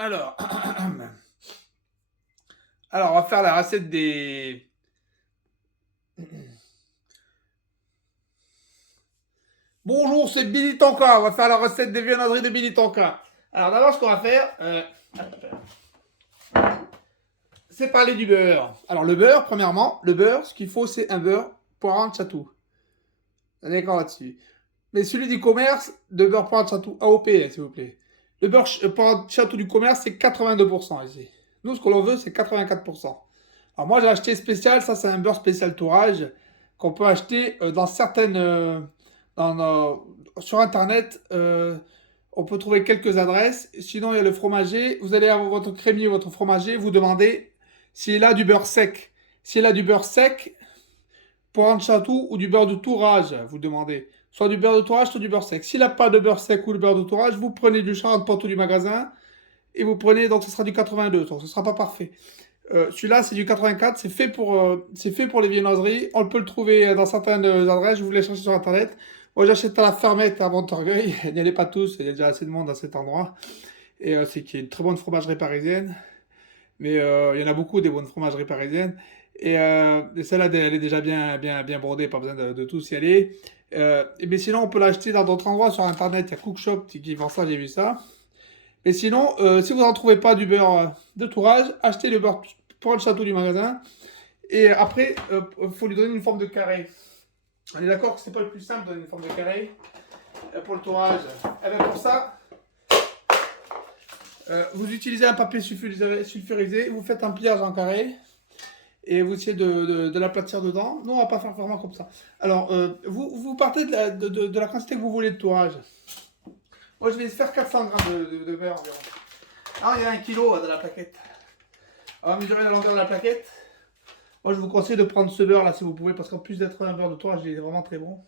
Alors, alors, on va faire la recette des. Bonjour, c'est Billy Tonka. On va faire la recette des viennoiseries de Billy Tonka. Alors, d'abord, ce qu'on va faire, c'est parler du beurre. Alors, le beurre, premièrement, le beurre, ce qu'il faut, c'est un beurre Poirin de Château. On est d'accord là-dessus. Mais celui du commerce, de beurre Poirin de Château, AOP, s'il vous plaît. Le beurre Poirin de Château du commerce, c'est 82% ici. Nous, ce que l'on veut, c'est 84%. Alors moi j'ai acheté spécial, ça c'est un beurre spécial tourage qu'on peut acheter dans certaines sur internet. On peut trouver quelques adresses. Sinon il y a le fromager. Vous allez avoir votre crémier, votre fromager. Vous demandez s'il a du beurre sec. S'il a du beurre sec pour un château ou du beurre de tourage, vous demandez. Soit du beurre de tourage, soit du beurre sec. S'il n'a pas de beurre sec ou de beurre de tourage, vous prenez du Charente-Porto du magasin et vous prenez, donc ce sera du 82, donc ce ne sera pas parfait. Celui-là, c'est du 84, c'est fait pour les viennoiseries. On peut le trouver dans certaines adresses, je vous les chercher sur internet. Moi, j'achète à la fermette à Montorgueil. N'y allez pas tous, il y a déjà assez de monde à cet endroit. Et c'est qu'il y a une très bonne fromagerie parisienne. Mais il y en a beaucoup des bonnes fromageries parisiennes. Et celle-là, elle est déjà bien brodée, pas besoin de tous y aller. Et bien sinon, on peut l'acheter dans d'autres endroits sur internet. Il y a Cookshop qui vend ça, j'ai vu ça. Mais sinon, si vous n'en trouvez pas du beurre de tourage, achetez le beurre pour le château du magasin. Et après, il faut lui donner une forme de carré. On est d'accord que c'est pas le plus simple de donner une forme de carré pour le tourage. Et bien pour ça, vous utilisez un papier sulfurisé, vous faites un pliage en carré et vous essayez de l'aplatir dedans. Nous, on va pas faire vraiment comme ça. Alors, vous partez de la quantité que vous voulez de tourage. Moi, je vais faire 400 grammes de beurre environ. Ah, il y a 1 kg de la plaquette. On va mesurer la longueur de la plaquette. Moi, je vous conseille de prendre ce beurre là si vous pouvez, parce qu'en plus d'être un beurre de tourage, il est vraiment très bon.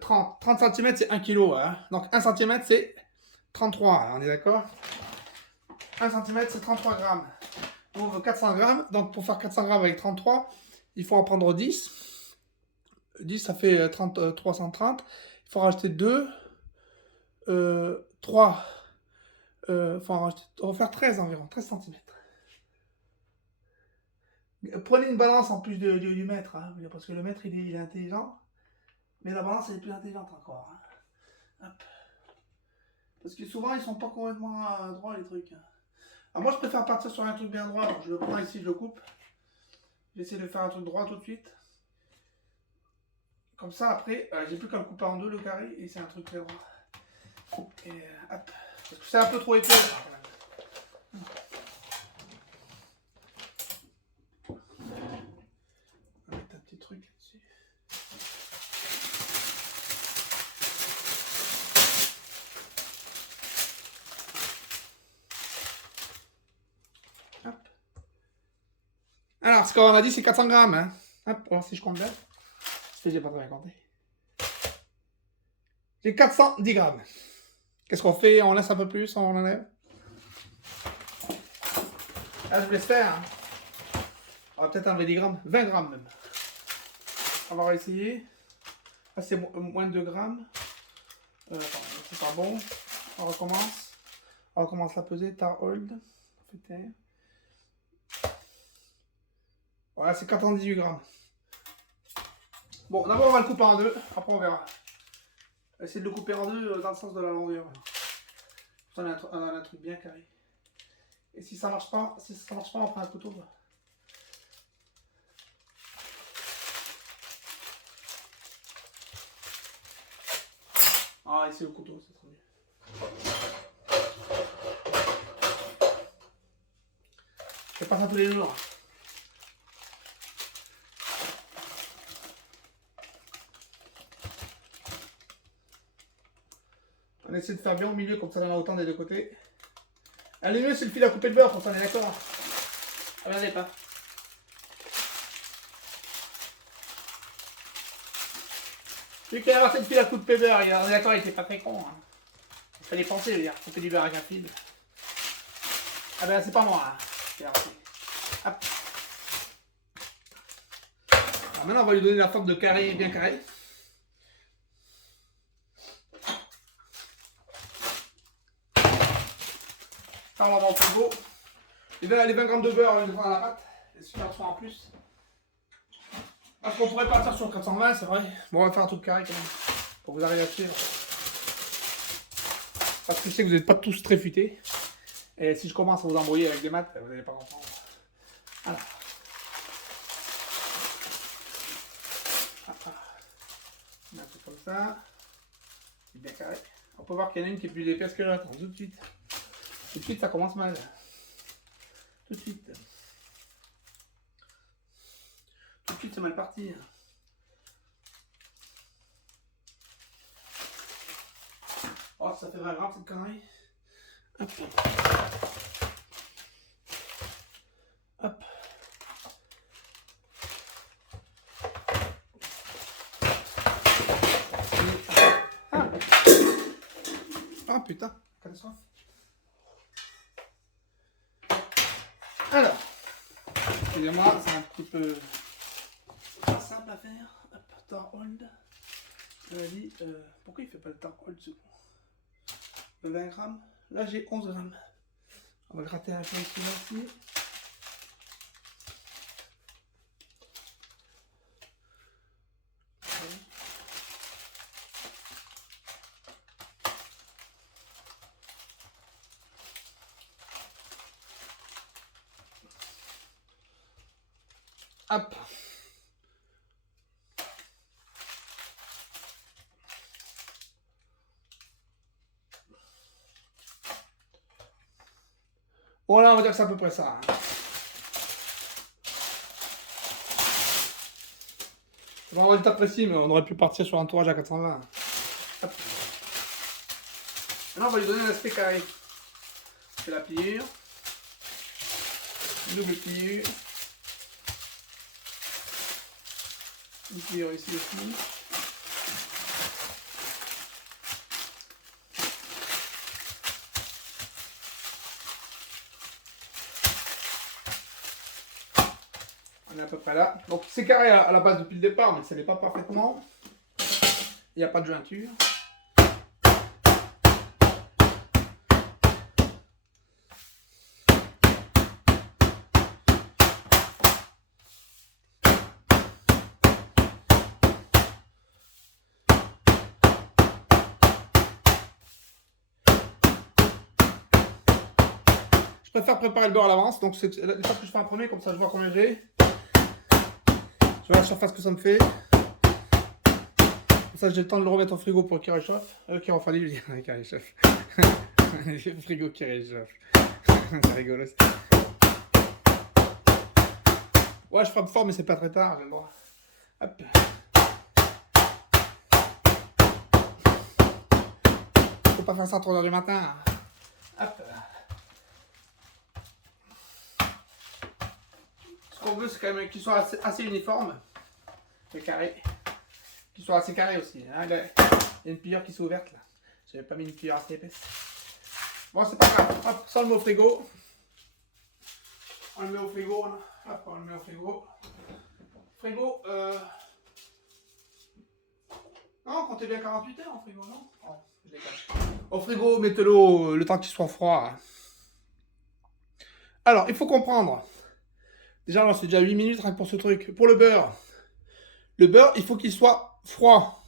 30 cm, c'est 1 kg. Hein. Donc 1 cm, c'est 33. Hein, on est d'accord? 1 cm, c'est 33 grammes. On veut 400 grammes. Donc pour faire 400 grammes avec 33, il faut en prendre 10. 10, ça fait 330. Il faut rajouter 2. 3. On va faire 13 environ, 13 cm. Prenez une balance en plus du mètre, hein, parce que le mètre il est intelligent, mais la balance elle est plus intelligente encore. Hein. Hop. Parce que souvent ils sont pas complètement droits les trucs. Alors moi je préfère partir sur un truc bien droit, donc je le prends ici, je le coupe. J'essaie de faire un truc droit tout de suite. Comme ça après, j'ai plus qu'à le couper en deux le carré et c'est un truc très droit. Et hop. Parce que c'est un peu trop épais. Truc là-dessus. Hop. Alors, ce qu'on a dit, c'est 400 grammes. Hein. Hop, alors si je compte bien. J'ai pas très bien compté. J'ai 410 grammes. Qu'est-ce qu'on fait? On laisse un peu plus, on enlève. Là, je vous laisse faire. Hein. On va peut-être enlever 10 grammes. 20 grammes même. On va essayer. Là, c'est moins de 2 grammes. Attends, c'est pas bon. On recommence. On recommence à peser. Tar hold. Voilà, c'est 418 grammes. Bon, d'abord, on va le couper en deux. Après, on verra. Essayez de le couper en deux dans le sens de la longueur. On a un truc bien carré. Et si ça marche pas, on prend un couteau. Ah, ici le couteau, c'est trop bien. Je fais pas ça tous les jours. On essaie de faire bien au milieu, comme ça on en a autant des deux côtés. Le mieux c'est le fil à couper le beurre, comme ça on est d'accord. Regardez pas. Celui qui a inventé le fil à couper beurre, on est d'accord, il était pas très con. Hein. Il fallait penser, dire, couper du beurre avec un fil. Ah ben c'est pas moi. Hein. Hop. Alors maintenant on va lui donner la forme de carré, bien carré. Ça, on va dans le frigo. Les 20 grammes de beurre, on les prend dans la pâte. Les super soins en plus. Parce qu'on pourrait partir sur 420, c'est vrai. Bon, on va faire un truc carré quand même. Pour que vous arriviez à suivre. Parce que je sais que vous n'êtes pas tous très futés. Et si je commence à vous embrouiller avec des maths, vous n'allez pas comprendre. Voilà. On met un truc comme ça. C'est bien carré. On peut voir qu'il y en a une qui est plus épaisse que l'autre. Tout de suite. Tout de suite, ça commence mal. Tout de suite. Tout de suite, c'est mal parti. Oh, ça fait 20 grammes cette connerie. Hop. Hop. Ah, ah putain, catastrophe. Alors, excusez-moi, c'est un petit peu pas simple à faire. Hop, tar hold. Je me dis, pourquoi il fait pas le tar hold ce coup? Le 20 grammes. Là, j'ai 11 grammes. On va gratter un peu ici. Hop. Voilà, on va dire que c'est à peu près ça. On va avoir l'état précis, mais on aurait pu partir sur un tourage à 420. Hop. Maintenant, on va lui donner un aspect carré. C'est la pliure. Double pliure. Une pliure ici aussi. On est à peu près là. Donc c'est carré à la base depuis le départ, mais ça n'est pas parfaitement. Il n'y a pas de jointure. Je préfère préparer le beurre à l'avance, donc c'est l'étape que je fais en premier, comme ça je vois combien j'ai. Je vois la surface que ça me fait. Comme ça j'ai le temps de le remettre au frigo pour qu'il réchauffe. Qu'il refroidit, je dis, qu'il réchauffe. Le frigo qui réchauffe. C'est rigolo ça. Ouais, je frappe fort, mais c'est pas très tard, j'aime bien. Hop. Faut pas faire ça à 3 h du matin. Hop. Ce qu'on veut, c'est quand même qu'il soit assez uniforme. Le carré. Qu'il soit assez carré aussi. Hein. Il y a une pliure qui s'est ouverte là. J'avais pas mis une pliure assez épaisse. Bon, c'est pas grave. Hop, ça on le met au frigo. On le met au frigo. Hop, on le met au frigo. Frigo, non, comptez bien 48 heures en frigo, non? Oh, je les cache. Au frigo, mettez-le le temps qu'il soit froid. Alors, il faut comprendre. Déjà, là, c'est déjà 8 minutes rien que pour ce truc. Pour le beurre, il faut qu'il soit froid.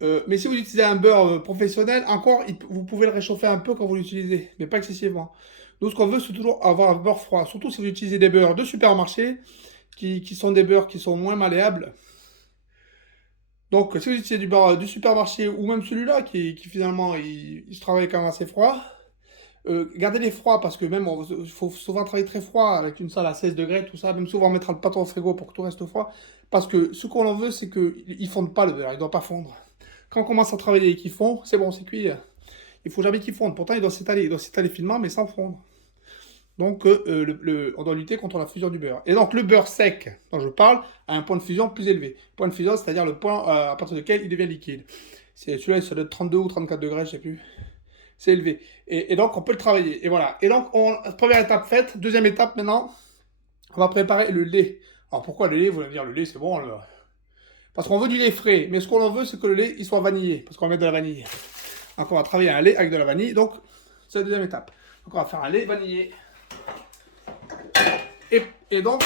Mais si vous utilisez un beurre professionnel, encore, vous pouvez le réchauffer un peu quand vous l'utilisez, mais pas excessivement. Nous, ce qu'on veut, c'est toujours avoir un beurre froid. Surtout si vous utilisez des beurres de supermarché, qui sont des beurres qui sont moins malléables. Donc, si vous utilisez du beurre du supermarché, ou même celui-là, qui finalement, il se travaille quand même assez froid, gardez-les froids, parce que même, il faut souvent travailler très froid, avec une salle à 16 degrés, tout ça, même souvent mettre le pâton au frigo pour que tout reste froid, parce que ce qu'on en veut, c'est qu'il ne fonde pas le beurre, il ne doit pas fondre. Quand on commence à travailler et qu'il fond, c'est bon, c'est cuit. Il ne faut jamais qu'il fonde. Pourtant, il doit s'étaler finement, mais sans fondre. Donc, on doit lutter contre la fusion du beurre. Et donc, le beurre sec dont je parle a un point de fusion plus élevé. Point de fusion, c'est-à-dire le point à partir duquel il devient liquide. Celui-là, ça doit être 32 ou 34 degrés, je ne sais plus. C'est élevé. Et donc, on peut le travailler. Et voilà. Et donc, première étape faite. Deuxième étape, maintenant, on va préparer le lait. Alors, pourquoi le lait? Vous allez me dire, le lait, c'est bon. Parce qu'on veut du lait frais. Mais ce qu'on en veut, c'est que le lait, il soit vanillé. Parce qu'on va mettre de la vanille. Donc, on va travailler un lait avec de la vanille. Donc, c'est la deuxième étape. Donc on va faire un lait vanillé. Et donc,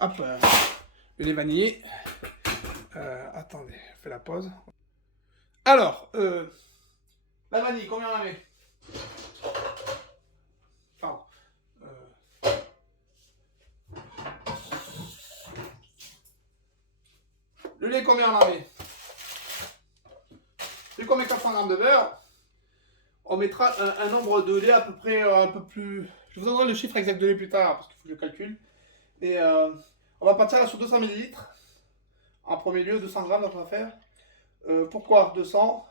hop, le lait vanillé. Attendez, je fais la pause. Alors, la vanille, combien on en met? Pardon. Le lait, combien on en met? Vu qu'on met 400 g de beurre, on mettra un nombre de lait à peu près un peu plus... Je vous donnerai le chiffre exact de lait plus tard, parce qu'il faut que je calcule. Et on va partir là sur 200 ml. En premier lieu, 200 g, donc on va faire. Pourquoi 200?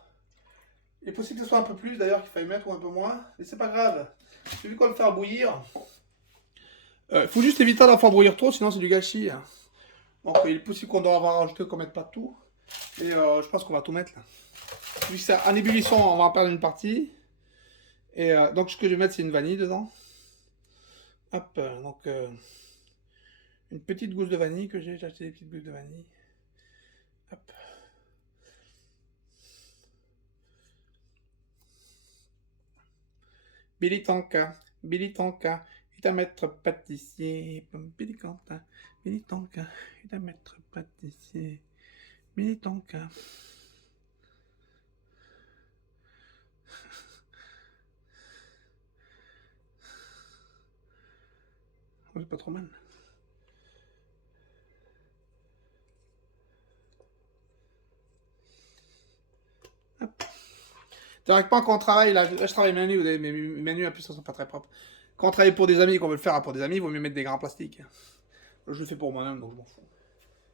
Il est possible que ce soit un peu plus, d'ailleurs, qu'il faille mettre ou un peu moins. Mais c'est pas grave. Vu qu'on va le faire bouillir, il faut juste éviter d'en faire bouillir trop, sinon c'est du gâchis. Hein. Donc il est possible qu'on doit avoir rajouté, qu'on mette pas tout. Et je pense qu'on va tout mettre là. Vu que c'est en ébullition, on va en perdre une partie. Et donc ce que je vais mettre, c'est une vanille dedans. Hop, donc une petite gousse de vanille que j'ai acheté des petites gousses de vanille. Hop. Billy Tonka, est un maître pâtissier. Billy Quentin, Billy Tonka, est un maître pâtissier. Billy Tonka. C'est pas trop mal. Hop. Directement quand on travaille, là je travaille main nue, vous avez mes mains nues en plus, elles sont pas très propres. Quand on travaille pour des amis, qu'on veut le faire pour des amis, il vaut mieux mettre des grands plastiques. Je le fais pour moi-même, donc je m'en fous.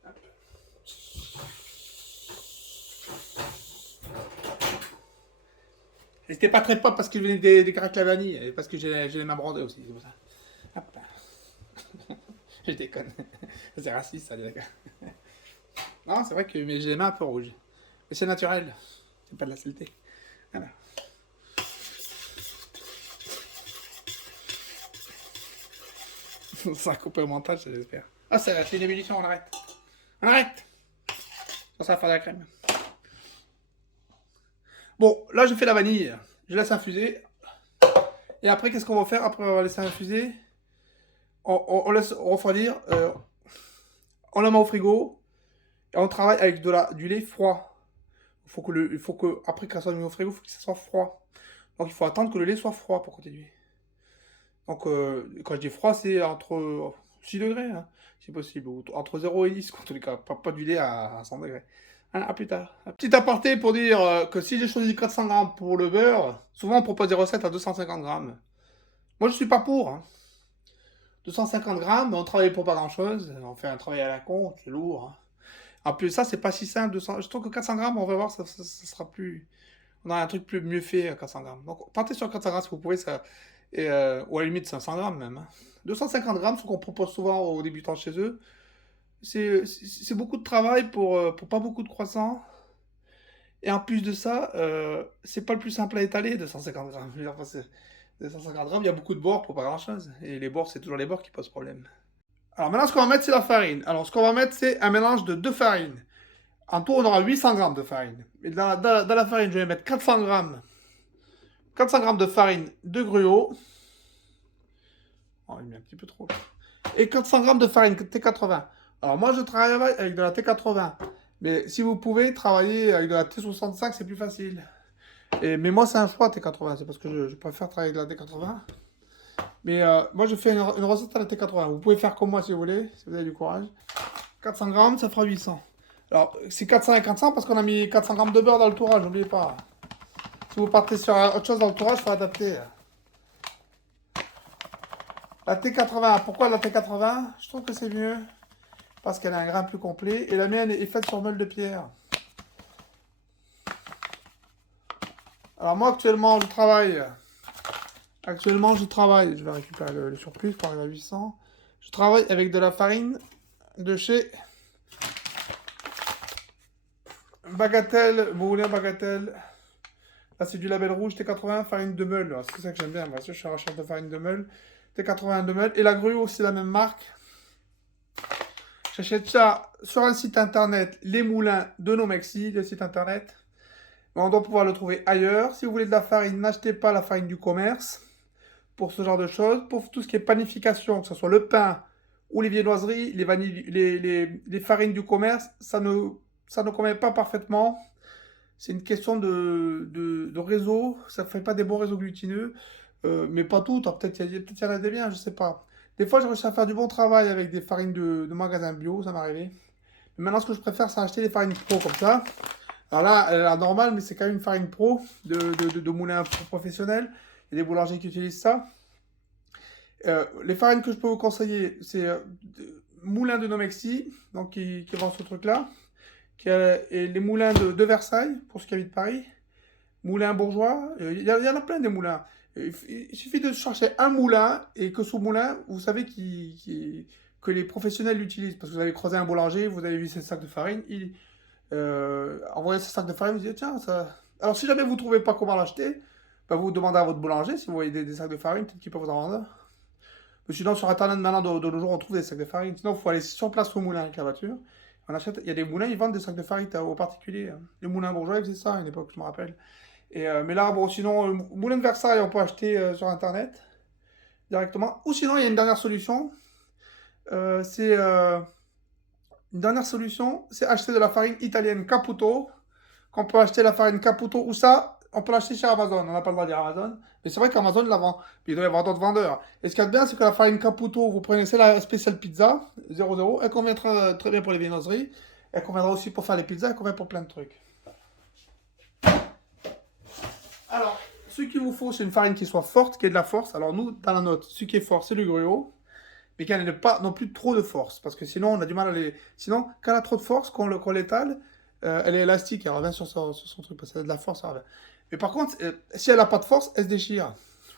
Hop. Et c'était pas très propre parce qu'il venait des craques la vanille, et parce que j'ai les mains brandées aussi, c'est pour ça. Hop. Je déconne. C'est raciste, ça, d'accord. Non, c'est vrai que j'ai les mains un peu rouges. Mais c'est naturel. C'est pas de la saleté. Voilà. Ça a coupé au montage, j'espère. Ah, c'est une ébullition, on arrête. On arrête. Ça va faire de la crème. Bon, là, je fais la vanille. Je laisse infuser. Et après, qu'est-ce qu'on va faire après avoir laissé infuser? On laisse refroidir. On la met au frigo. Et on travaille avec du lait froid. Il faut que, après qu'elle soit mis au frigo, il faut que ça soit froid. Donc il faut attendre que le lait soit froid pour continuer. Donc quand je dis froid, c'est entre 6 degrés, hein, si possible. Ou entre 0 et 10, en tous les cas. Pas du lait à 100 degrés. À plus tard. Un petit aparté pour dire que si j'ai choisi 400 grammes pour le beurre, souvent on propose des recettes à 250 grammes. Moi je suis pas pour. Hein. 250 grammes, on travaille pour pas grand chose. On fait un travail à la con, c'est lourd. Hein. En plus, ça, c'est pas si simple. 200... Je trouve que 400 grammes, on va voir, ça sera plus. On a un truc mieux fait à 400 grammes. Donc, partez sur 400 grammes si vous pouvez, ça. Et, ou à la limite 500 grammes même. Hein. 250 grammes, ce qu'on propose souvent aux débutants chez eux. C'est beaucoup de travail pour pas beaucoup de croissants. Et en plus de ça, c'est pas le plus simple à étaler, 250 grammes. Je veux dire, 250 grammes, il y a beaucoup de bords pour pas grand chose. Et les bords, c'est toujours les bords qui posent problème. Alors maintenant, ce qu'on va mettre, c'est la farine. Alors, ce qu'on va mettre, c'est un mélange de deux farines. En tout, on aura 800 grammes de farine. Et dans la farine, je vais mettre 400 grammes de farine de gruau. Oh, il met un petit peu trop. Et 400 grammes de farine T80. Alors, moi, je travaille avec de la T80. Mais si vous pouvez travailler avec de la T65, c'est plus facile. Mais moi, c'est un choix T80. C'est parce que je préfère travailler avec de la T80. Mais moi, je fais une recette à la T80. Vous pouvez faire comme moi si vous voulez, si vous avez du courage. 400 grammes, ça fera 800. Alors, c'est 400 et 400 parce qu'on a mis 400 grammes de beurre dans le tourage, n'oubliez pas. Si vous partez sur autre chose dans le tourage, il faut adapter. La T80, pourquoi la T80? Je trouve que c'est mieux. Parce qu'elle a un grain plus complet. Et la mienne est faite sur meule de pierre. Alors moi, actuellement, je travaille. Je vais récupérer le surplus pour arriver à 800. Je travaille avec de la farine de chez Bagatelle. Vous voulez un Bagatelle? Là, c'est du label rouge T80, farine de meule. C'est ça que j'aime bien. Moi, je suis à recherche de farine de meule. T80 de meule. Et la grue aussi, la même marque. J'achète ça sur un site internet, Les Moulins de Nomexi, le site internet. Mais on doit pouvoir le trouver ailleurs. Si vous voulez de la farine, n'achetez pas la farine du commerce. pour ce genre de choses. Pour tout ce qui est panification, que ce soit le pain ou les viennoiseries, les, vanilles, les farines du commerce, ça ne convient pas parfaitement. C'est une question de réseau. Ça ne fait pas des bons réseaux glutineux. Mais pas tout. Peut-être y en a des biens, je sais pas. Des fois, j'ai réussi à faire du bon travail avec des farines de magasins bio, ça m'est arrivé. Mais maintenant, ce que je préfère, c'est acheter des farines pro comme ça. Alors là, elle est la normale, mais c'est quand même une farine pro de moulin professionnel. Il y a des boulangers qui utilisent ça. Les farines que je peux vous conseiller, c'est Moulin de Nomexi, donc qui vend ce truc-là. Et les moulins de Versailles, pour ceux qui habitent Paris. Moulin bourgeois. Il y en a plein des moulins. Il suffit de chercher un moulin et que ce moulin, vous savez que les professionnels l'utilisent. Parce que vous avez croisé un boulanger, vous avez vu ses sacs de farine. En voyant ces sacs de farine, vous dites tiens, ça. Alors, si jamais vous ne trouvez pas comment l'acheter, bah, vous demandez à votre boulanger si vous voyez des sacs de farine, peut-être qu'il peut vous en vendre. Mais sinon, sur Internet, maintenant, de nos jours, on trouve des sacs de farine. Sinon, il faut aller sur place au moulin avec la voiture. On achète. Il y a des moulins, ils vendent des sacs de farine aux particuliers. Les moulins bourgeois, ils faisaient ça à une époque, je me rappelle. Mais là, bon, sinon, moulin de Versailles, on peut acheter sur Internet directement. Ou sinon, il y a une dernière solution. C'est une dernière solution, c'est acheter de la farine italienne Caputo. Qu'on peut acheter la farine Caputo ou ça, on peut l'acheter chez Amazon. On n'a pas le droit de dire Amazon. Mais c'est vrai qu'Amazon la vend. Puis il doit y avoir d'autres vendeurs. Et ce qu'il y a de bien, c'est que la farine Caputo, vous prenez, c'est la spéciale pizza, 00. Elle conviendra très bien pour les viennoiseries. Elle conviendra aussi pour faire les pizzas. Elle convient pour plein de trucs. Alors, ce qu'il vous faut, c'est une farine qui soit forte, qui ait de la force. Alors nous, dans la note, ce qui est fort, c'est le gruau. Mais qu'elle n'ait pas non plus trop de force. Parce que sinon, on a du mal à les... Sinon, quand elle a trop de force, qu'on l'étale, elle est élastique, elle revient sur son truc, parce qu'elle a de la force, elle revient. Mais par contre, si elle n'a pas de force, elle se déchire.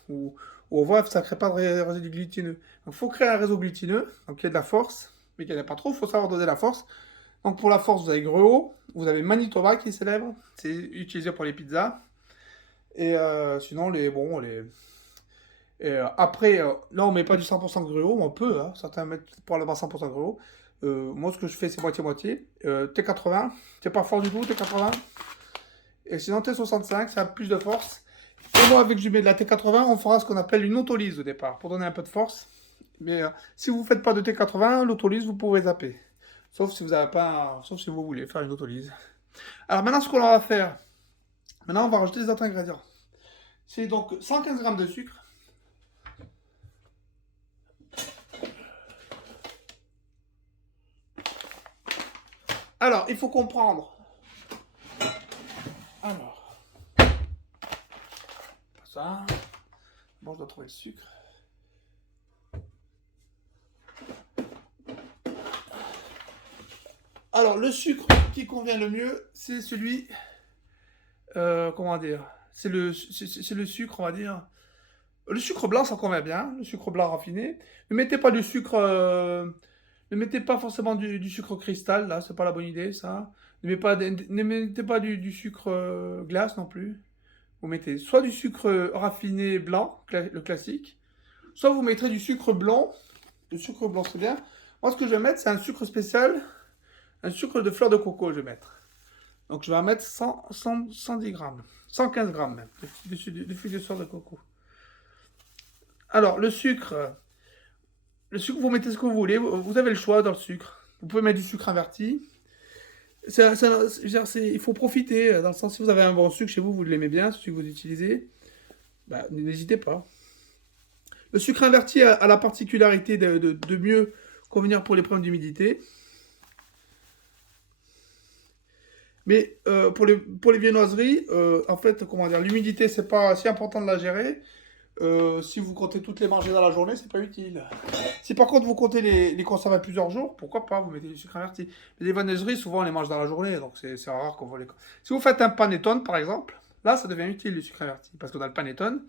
Ou on voit que ça ne crée pas de réseau glutineux. Donc il faut créer un réseau glutineux, donc il y a de la force, mais qu'il n'y en a pas trop, il faut savoir doser la force. Donc pour la force, vous avez Gruau, vous avez Manitoba qui est célèbre, c'est utilisé pour les pizzas. Et sinon, après, là, on met pas du 100% de gruau, mais on peut, hein, certains mettent pour avoir 100% de gruau. Moi, ce que je fais, c'est moitié-moitié. T80, c'est pas fort du tout, T80. Et sinon, T65, ça a plus de force. Et moi, avec je mets de la T80, on fera ce qu'on appelle une autolyse au départ, pour donner un peu de force. Mais si vous ne faites pas de T80, l'autolyse, vous pouvez zapper. Sauf si vous avez pas, sauf si vous voulez faire une autolyse. Alors maintenant, ce qu'on va faire, maintenant, on va rajouter les autres ingrédients. C'est donc 115 g de sucre. Alors, il faut comprendre. Alors, ça. Bon, je dois trouver le sucre. Alors, le sucre qui convient le mieux, c'est celui. Comment dire? C'est le sucre, on va dire. Le sucre blanc, ça convient bien. Le sucre blanc raffiné. Ne mettez pas du sucre. Ne mettez pas forcément du sucre cristal, là, c'est pas la bonne idée, ça. Ne mettez pas du sucre glace non plus. Vous mettez soit du sucre raffiné blanc, le classique, soit vous mettrez du sucre blanc. Le sucre blanc, c'est bien. Moi, ce que je vais mettre, c'est un sucre spécial, un sucre de fleur de coco, je vais mettre. Donc, je vais en mettre 110 grammes, 115 grammes même, de feuilles de fleur de coco. Alors, le sucre, vous mettez ce que vous voulez. Vous avez le choix dans le sucre. Vous pouvez mettre du sucre inverti. Il faut profiter, dans le sens si vous avez un bon sucre chez vous, vous l'aimez bien, celui que vous utilisez, bah, n'hésitez pas. Le sucre inverti a la particularité de mieux convenir pour les problèmes d'humidité. Mais pour les viennoiseries, en fait, comment dire, l'humidité, c'est pas si important de la gérer. Si vous comptez toutes les manger dans la journée, c'est pas utile. Si par contre vous comptez les conserver plusieurs jours, pourquoi pas, vous mettez du sucre inverti. Mais les viennoiseries, souvent on les mange dans la journée, donc c'est rare qu'on voit les... Si vous faites un panettone, par exemple, là ça devient utile le sucre inverti, parce que dans le panettone,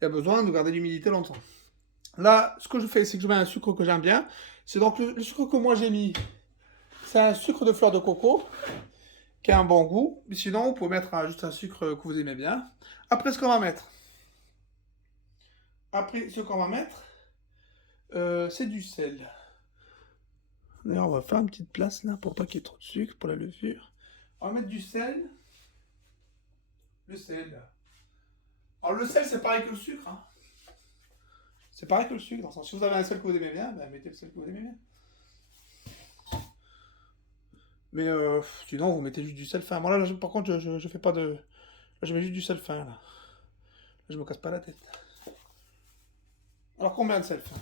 il y a besoin de garder l'humidité longtemps. Là, ce que je fais, c'est que je mets un sucre que j'aime bien. C'est donc le sucre que moi j'ai mis, c'est un sucre de fleur de coco, qui a un bon goût. Mais sinon, vous pouvez mettre juste un sucre que vous aimez bien. Après, ce qu'on va mettre, c'est du sel. D'ailleurs, on va faire une petite place là pour pas qu'il y ait trop de sucre pour la levure. On va mettre du sel. Le sel. Alors le sel, c'est pareil que le sucre, hein. C'est pareil que le sucre, dans le sens, si vous avez un sel que vous aimez bien, ben, mettez le sel que vous aimez bien. Mais sinon, vous mettez juste du sel fin. Moi, là, par contre, je fais pas de... Là, je mets juste du sel fin, là. Là, je me casse pas la tête. Alors, combien de sel fin?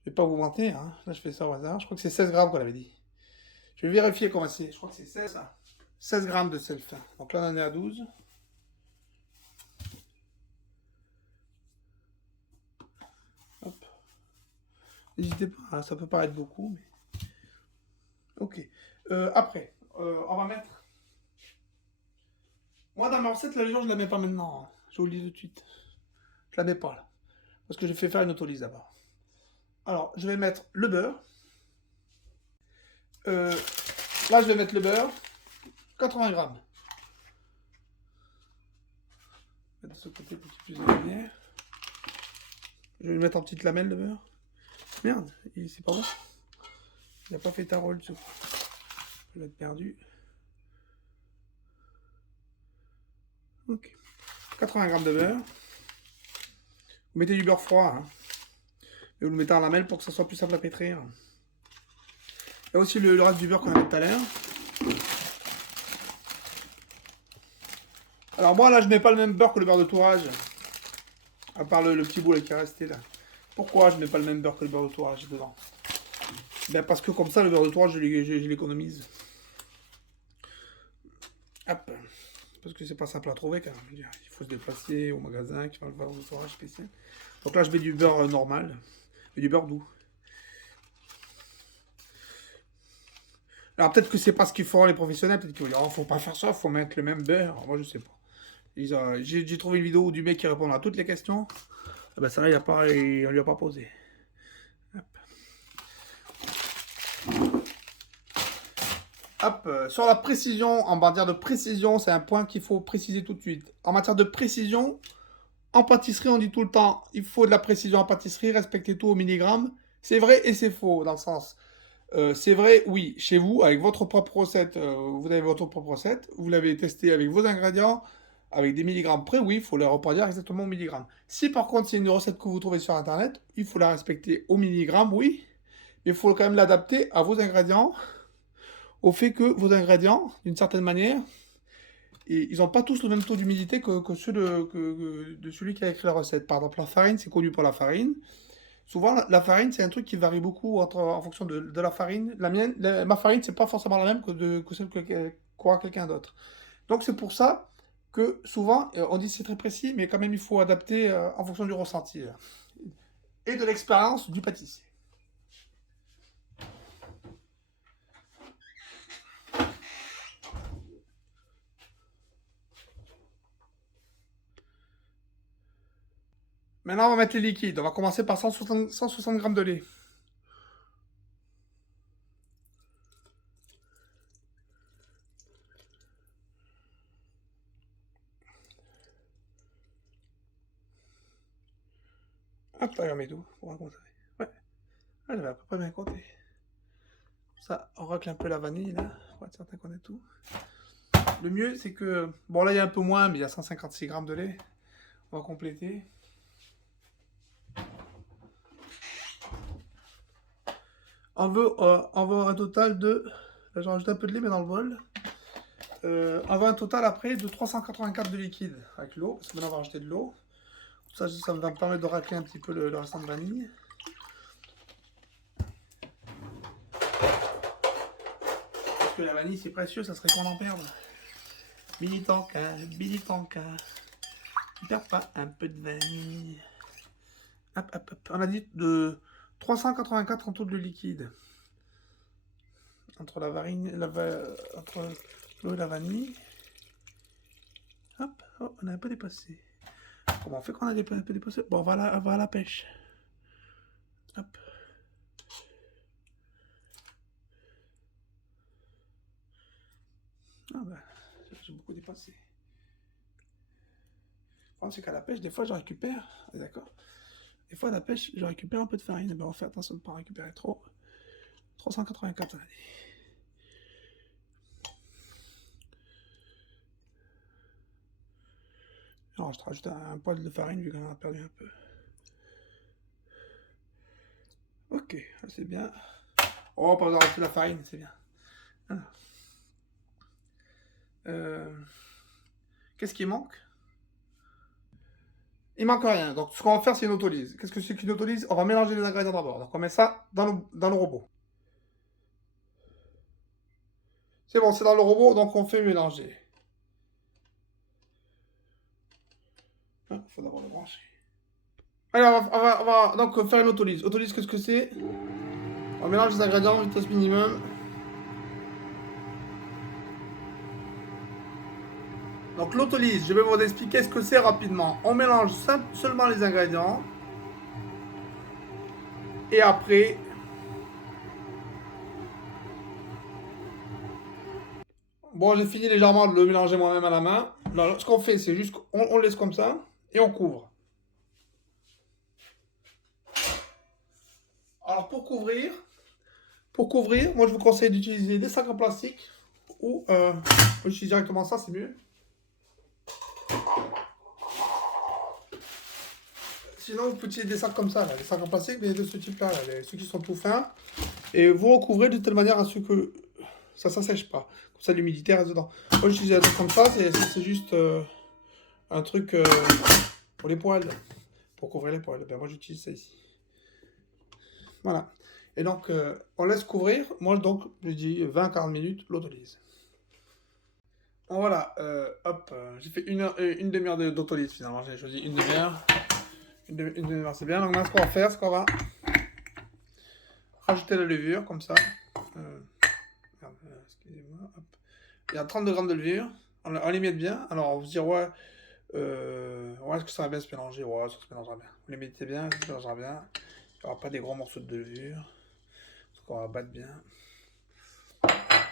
Je vais pas vous mentir, hein. Là, je fais ça au hasard. Je crois que c'est 16 grammes qu'on avait dit. Je vais vérifier comment c'est. Je crois que c'est 16, ça. 16 grammes de sel fin. Donc là, on en est à 12. Hop. N'hésitez pas, hein, ça peut paraître beaucoup, mais... Ok. Après, on va mettre... Moi, dans ma recette, la légère, je la mets pas maintenant, hein. Je vous le dis tout de suite. Je la mets pas, là. Parce que j'ai fait faire une autolyse d'abord. Alors, je vais mettre le beurre. Là, je vais mettre le beurre. 80 grammes. De ce côté pour qu'il y ait plus de lumière. Je vais le mettre en petites lamelles, le beurre. Merde, c'est pas bon. Il n'a pas fait ta rôle, ce coup. Je vais être perdu. Ok. 80 grammes de beurre. Vous mettez du beurre froid, hein. Et vous le mettez en lamelles pour que ça soit plus simple à pétrir. Il y a aussi le reste du beurre qu'on a mis tout à l'heure. Alors moi là je mets pas le même beurre que le beurre de tourage. À part le petit bout là qui est resté là. Pourquoi je mets pas le même beurre que le beurre de tourage dedans? Ben parce que comme ça le beurre de tourage je l'économise. Hop. Parce que c'est pas simple à trouver quand même. Il faut se déplacer au magasin qui va le beurre de tourage spécial. Donc là je mets du beurre normal. Et du beurre doux. Alors peut-être que c'est pas ce qu'ils font les professionnels, peut-être qu'ils vont dire oh, faut pas faire ça, faut mettre le même beurre. Alors, moi je sais pas. J'ai trouvé une vidéo du mec qui répond à toutes les questions. Ah ben ça là, on lui a pas posé. Hop. Hop. Sur la précision, en matière de précision, c'est un point qu'il faut préciser tout de suite. En matière de précision, en pâtisserie, on dit tout le temps, il faut de la précision en pâtisserie, respecter tout au milligramme. C'est vrai et c'est faux, dans le sens. C'est vrai, oui, chez vous, avec votre propre recette, vous avez votre propre recette, vous l'avez testé avec vos ingrédients, avec des milligrammes près, oui, il faut les reproduire exactement au milligramme. Si par contre c'est une recette que vous trouvez sur internet, il faut la respecter au milligramme, oui, mais il faut quand même l'adapter à vos ingrédients, au fait que vos ingrédients, d'une certaine manière, ils n'ont pas tous le même taux d'humidité que ceux de celui qui a écrit la recette. Par exemple, la farine, c'est connu pour la farine. Souvent, la farine, c'est un truc qui varie beaucoup en fonction de la farine. Ma farine, c'est pas forcément la même que celle qu'aura quelqu'un d'autre. Donc, c'est pour ça que souvent, on dit c'est très précis, mais quand même, il faut adapter en fonction du ressenti et de l'expérience du pâtissier. Maintenant, on va mettre les liquides. On va commencer par 160 grammes de lait. Hop, là, on met tout pour raconter. Ouais, ah, j'avais à peu près bien compté. Ça, on racle un peu la vanille, là, pour être certain qu'on ait tout. Le mieux, c'est que... Bon, là, il y a un peu moins, mais il y a 156 grammes de lait. On va compléter. On veut un total de... Là, j'ai rajouté un peu de lait, mais dans le bol. On veut un total, après, de 384 de liquide avec l'eau. Parce que maintenant, on va rajouter de l'eau. Ça va me permettre de racler un petit peu le restant de vanille. Parce que la vanille, c'est précieux, ça serait qu'on en perde. Billy Tonka, Billy Tonka. Ne perds pas un peu de vanille. Hop, hop, hop. On a dit de 384 en tout de liquide. Entre la vanille, entre l'eau et la vanille. Hop, oh, on a un peu dépassé. Comment on fait qu'on a un peu dépassé? Bon, on va à la pêche. Hop. Ah ben, j'ai beaucoup dépassé. Le problème, c'est qu'à la pêche, des fois, je récupère. D'accord. Des fois, à la pêche, je récupère un peu de farine. Ben, on fait attention de ne pas récupérer trop. 384, on a dit. Alors, je te rajoute un poil de farine vu qu'on en a perdu un peu. Ok, c'est bien. Oh, pas besoin de rajouter la farine, c'est bien. Voilà. Qu'est-ce qui manque? Il manque rien. Donc, ce qu'on va faire, c'est une autolyse. Qu'est-ce que c'est qu'une autolyse? On va mélanger les ingrédients d'abord. Donc, on met ça dans le robot. C'est bon, c'est dans le robot, donc on fait mélanger. Il faut d'abord le brancher. Allez, on va donc faire une autolyse. Autolyse, qu'est-ce que c'est? On mélange les ingrédients, vitesse minimum. Donc l'autolyse, je vais vous expliquer ce que c'est rapidement. On mélange seulement les ingrédients. Et après, bon, j'ai fini légèrement de le mélanger moi-même à la main. Alors, ce qu'on fait, c'est juste qu'on laisse comme ça et on couvre. Alors pour couvrir, moi je vous conseille d'utiliser des sacs en plastique ou j'utilise directement ça, c'est mieux. Sinon, vous pouvez utiliser des sacs comme ça, là, des sacs en plastique, mais de ce type-là, ceux qui sont tout fins. Et vous recouvrez de telle manière à ce que ça ne sèche pas. Comme ça, l'humidité reste dedans. Moi, j'utilise un truc comme ça, c'est juste un truc pour les poêles, pour couvrir les poêles. Ben, moi, j'utilise ça ici. Voilà. Et donc, on laisse couvrir. Moi, donc, je dis 20-40 minutes, l'autolyse. Bon, voilà, hop, j'ai fait une demi-heure d'autolyse finalement. J'ai choisi une demi-heure. Une demi-heure, c'est bien. Donc, maintenant, ce qu'on va faire, c'est qu'on va rajouter la levure, comme ça. Excusez-moi. Hop. Il y a 32 grammes de levure. On les met bien. Alors, on va se dire, ouais, est-ce que ça va bien se mélanger? Ouais, ça se mélangera bien. Vous les mettez bien, ça se mélangera bien. Il n'y aura pas des gros morceaux de levure. Donc, on va battre bien.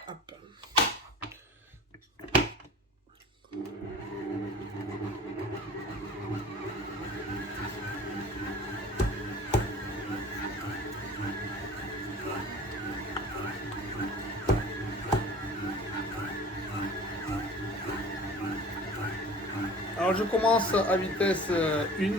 Hop. Alors, je commence à vitesse 1.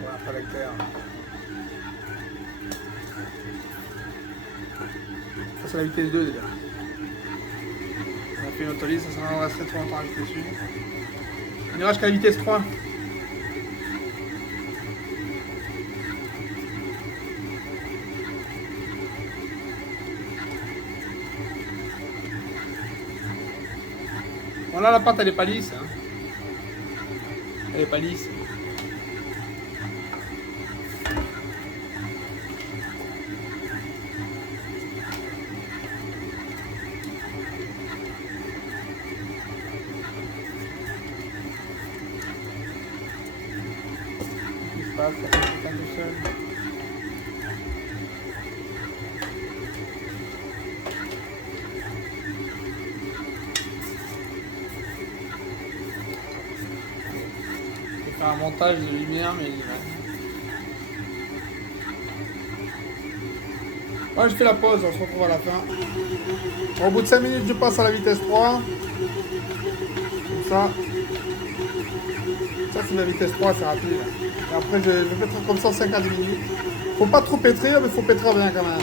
Voilà, pas lecteur. Ça, c'est la vitesse 2 déjà. On a fait une autolyse, ça va rester trop longtemps à la vitesse 1. On ira jusqu'à la vitesse 3. Bon, là, la pâte, elle est pas lisse. Hein. Elle est pas lisse. Ça fait tout seul. Je vais faire un montage de lumière, mais... Ouais, je fais la pause, on se retrouve à la fin. Bon, au bout de 5 minutes, je passe à la vitesse 3. Comme ça. Ça, c'est la vitesse 3, c'est rapide. Et après, je vais pétrir comme ça 5 à 10 minutes. Faut pas trop pétrir, mais faut pétrir bien quand même.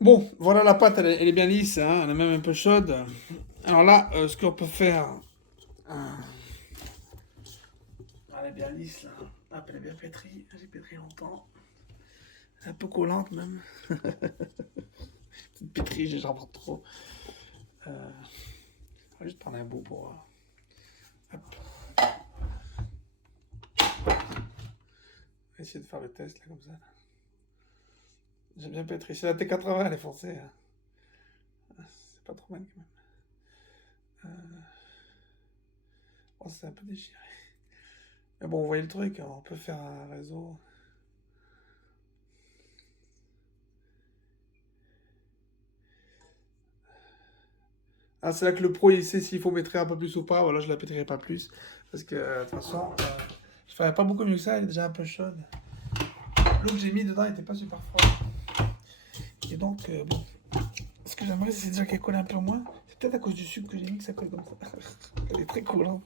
Bon, voilà la pâte, elle est bien lisse, hein, elle est même un peu chaude. Alors là, ce qu'on peut faire... elle est bien lisse, là. Hop, elle est bien pétrie. J'ai pétri longtemps. Un peu collante, même. Petite pétrie, j'en prends trop. On va juste prendre un bout pour... Hop. essayer de faire le test là comme ça. J'aime bien pétrir. C'est la T80, elle est foncée. Hein. C'est pas trop mal quand même. Oh, c'est un peu déchiré. Mais bon, vous voyez le truc, hein, on peut faire un réseau. Ah, c'est là que le pro il sait s'il faut pétrir un peu plus ou pas. Voilà, je la pétrirai pas plus. Parce que de toute façon, je ferais pas beaucoup mieux que ça, elle est déjà un peu chaude. L'eau que j'ai mis dedans était pas super froide. Et donc, bon. Ce que j'aimerais, c'est déjà qu'elle colle un peu moins. C'est peut-être à cause du sucre que j'ai mis que ça colle comme ça. Elle est très collante.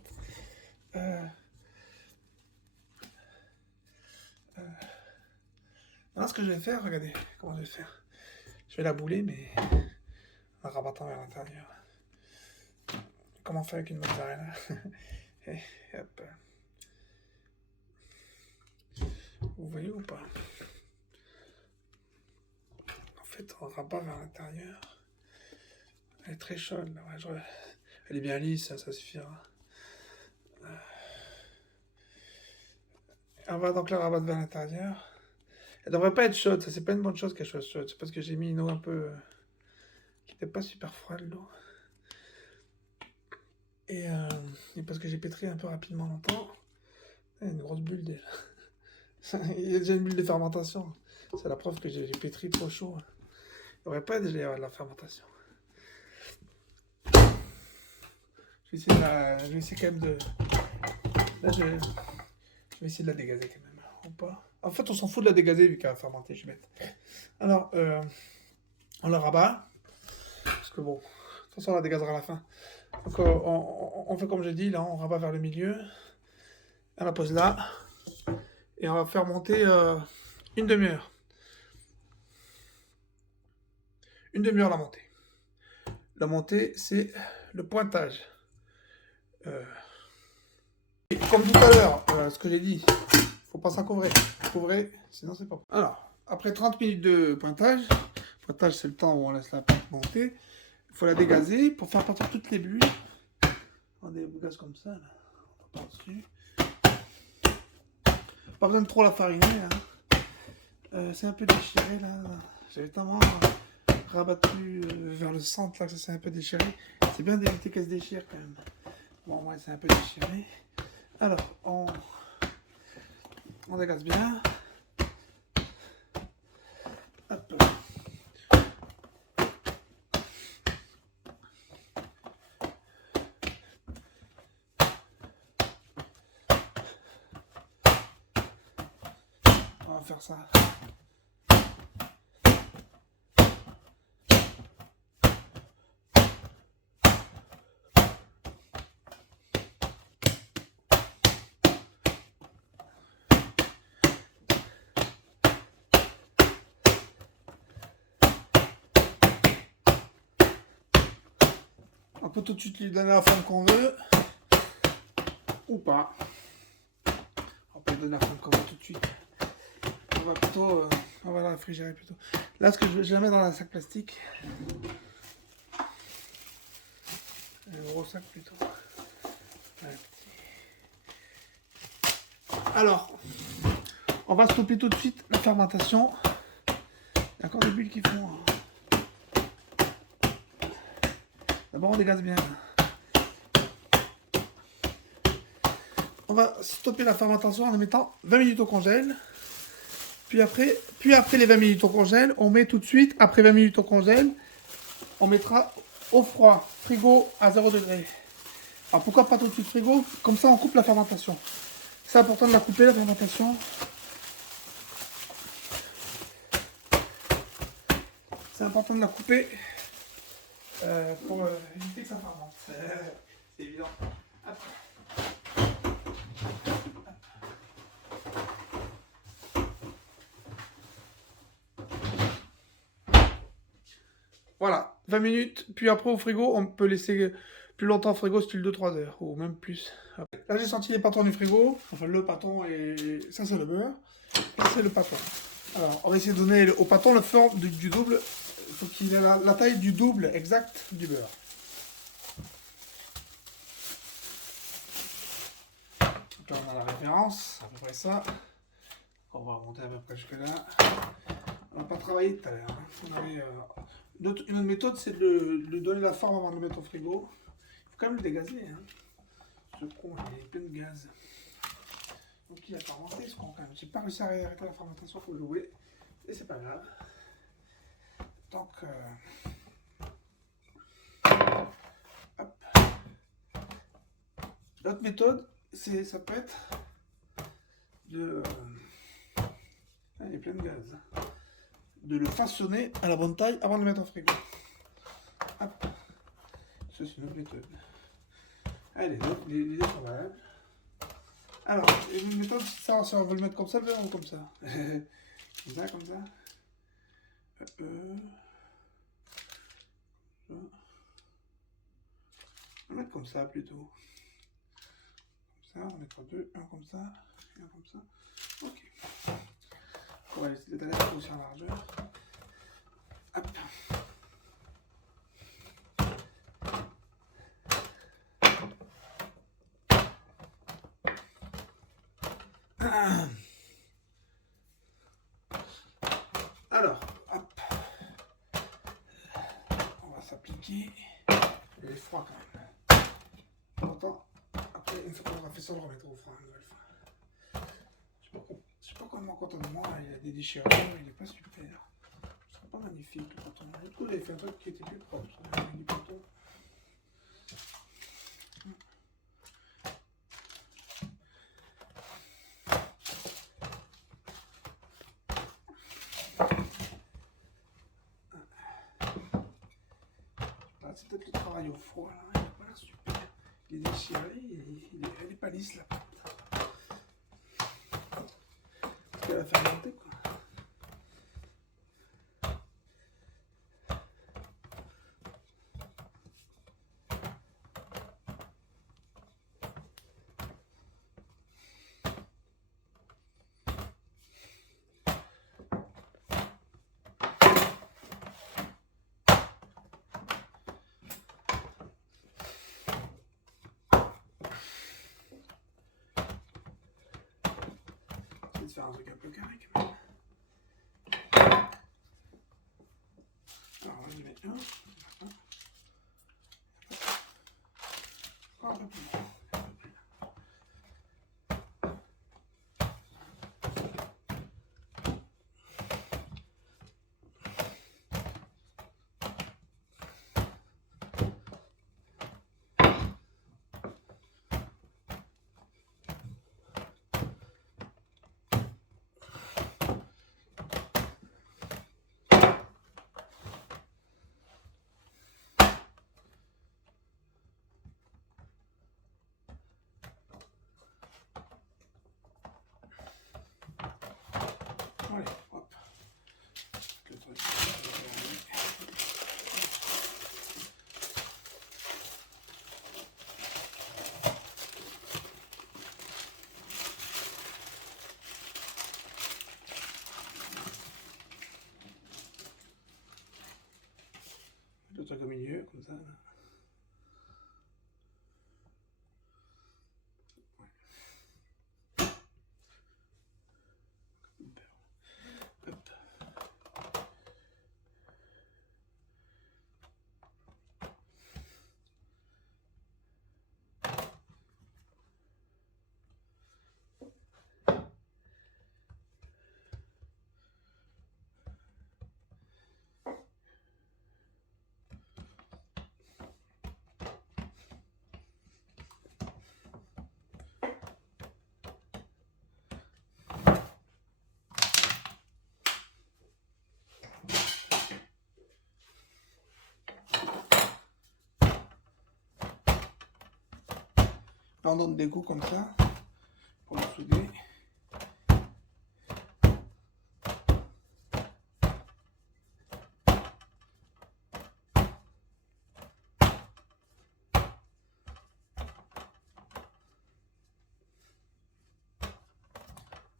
Maintenant, ce que je vais faire, regardez comment je vais faire. Je vais la bouler, mais en rabattant vers l'intérieur. Comment faire avec une mozzarella. Et hop. Vous voyez ou pas? En fait, on rabat vers l'intérieur. Elle est très chaude, là. Ouais, elle est bien lisse, ça suffira. On va donc la rabattre vers l'intérieur. Elle devrait pas être chaude, ça c'est pas une bonne chose qu'elle soit chaude. C'est parce que j'ai mis une eau un peu... qui n'était pas super froide, l'eau. Et parce que j'ai pétri un peu rapidement longtemps. Il y a une grosse bulle déjà. Il y a déjà une bulle de fermentation. C'est la preuve que j'ai pétri trop chaud. Il n'y aurait pas déjà y avoir de la fermentation. Je vais essayer quand même de... Là, je vais essayer de la dégazer quand même. Ou pas. En fait, on s'en fout de la dégazer vu qu'elle a fermenté, je vais mettre. Alors, on la rabat. Parce que bon, de toute façon, on la dégazera à la fin. Donc, on fait comme j'ai dit, là, on rabat vers le milieu. On la pose là. Et on va faire monter une demi-heure. Une demi-heure la montée. La montée, c'est le pointage. Et comme tout à l'heure, ce que j'ai dit, faut pas s'en couvrir. Couvrez, sinon c'est pas bon. Alors, après 30 minutes de pointage, c'est le temps où on laisse la pâte monter. Il faut la dégazer pour faire partir toutes les bulles. On dégaze comme ça, là. On va dessus. Pas besoin de trop la fariner. Hein. C'est un peu déchiré là. J'avais tellement rabattu vers le centre là que ça s'est un peu déchiré. C'est bien d'éviter qu'elle se déchire quand même. Bon, ouais, c'est un peu déchiré. Alors, on dégaze bien. Hop. On va faire ça. On peut tout de suite lui donner la forme qu'on veut. Ou pas. On peut lui donner la forme qu'on veut tout de suite. On va plutôt... on va la réfrigérer plutôt. Là, ce que je la mets dans un sac plastique. Un gros sac plutôt. Alors, on va stopper tout de suite la fermentation. Il y a encore des bulles qui font... D'abord, on dégaze bien. On va stopper la fermentation en la mettant 20 minutes au congèle. Puis après les 20 minutes au congèle, on met tout de suite, après 20 minutes au congèle, on mettra au froid, frigo à 0 degré. Alors pourquoi pas tout de suite frigo? Comme ça, on coupe la fermentation. C'est important de la couper, la fermentation. C'est important de la couper pour éviter que ça fermente. C'est évident. Après. Voilà, 20 minutes, puis après au frigo, on peut laisser plus longtemps au frigo, style 2-3 heures, ou même plus. Là j'ai senti les pâtons du frigo, enfin le pâton et ça c'est le beurre, ça c'est le pâton. Alors on va essayer de donner au pâton le forme du double, il faut qu'il ait la taille du double exact du beurre. Donc là on a la référence, à peu près ça. On on va remonter à peu près jusque là. On n'a pas travaillé tout à l'heure. Hein. Une autre méthode, c'est de lui donner la forme avant de le mettre au frigo. Il faut quand même le dégazer. Hein. Ce con, il est plein de gaz. Donc il a fermenté ce con quand même. J'ai pas réussi à arrêter la fermentation comme je voulais. Et c'est pas grave. Donc, hop. L'autre méthode, ça peut être de... Ah, il est plein de gaz. De le façonner à la bonne taille avant de le mettre au frigo. Hop. Ça, c'est une autre méthode. Allez, l'idée sont valables. Alors, une méthode, ça, si on veut le mettre comme ça, ou comme ça. Comme ça, comme ça. On va mettre comme ça plutôt. Comme ça, on va mettre deux, un comme ça, et un comme ça. Ok. On va laisser l'étaler aussi en largeur. Hop. Alors, hop. On va s'appliquer. Il est froid quand même. Pourtant, après, une fois qu'on aura fait ça, on le remettra au froid une nouvelle fois. Je sais pas comment quand on de moi, il y a des déchirures, il est pas super. Ce serait pas magnifique le coton. Du coup, il avait fait un truc qui était plus propre. Du coton. C'est peut-être le travail au froid, là. Il n'a pas l'air super. Il est déchiré, elle est pas lisse, la pâte. Parce qu'elle a fermenté, quoi. De faire un truc un peu carré quand même. Alors on va y mettre un. Encore un peu plus. Allez, hop. Le truc. Le truc au milieu, comme ça. Là. Là, on donne des coups comme ça pour le souder.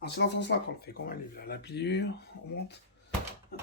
C'est dans ce sens-là qu'on le fait. Comment elle est là, la pliure, on monte. Hop.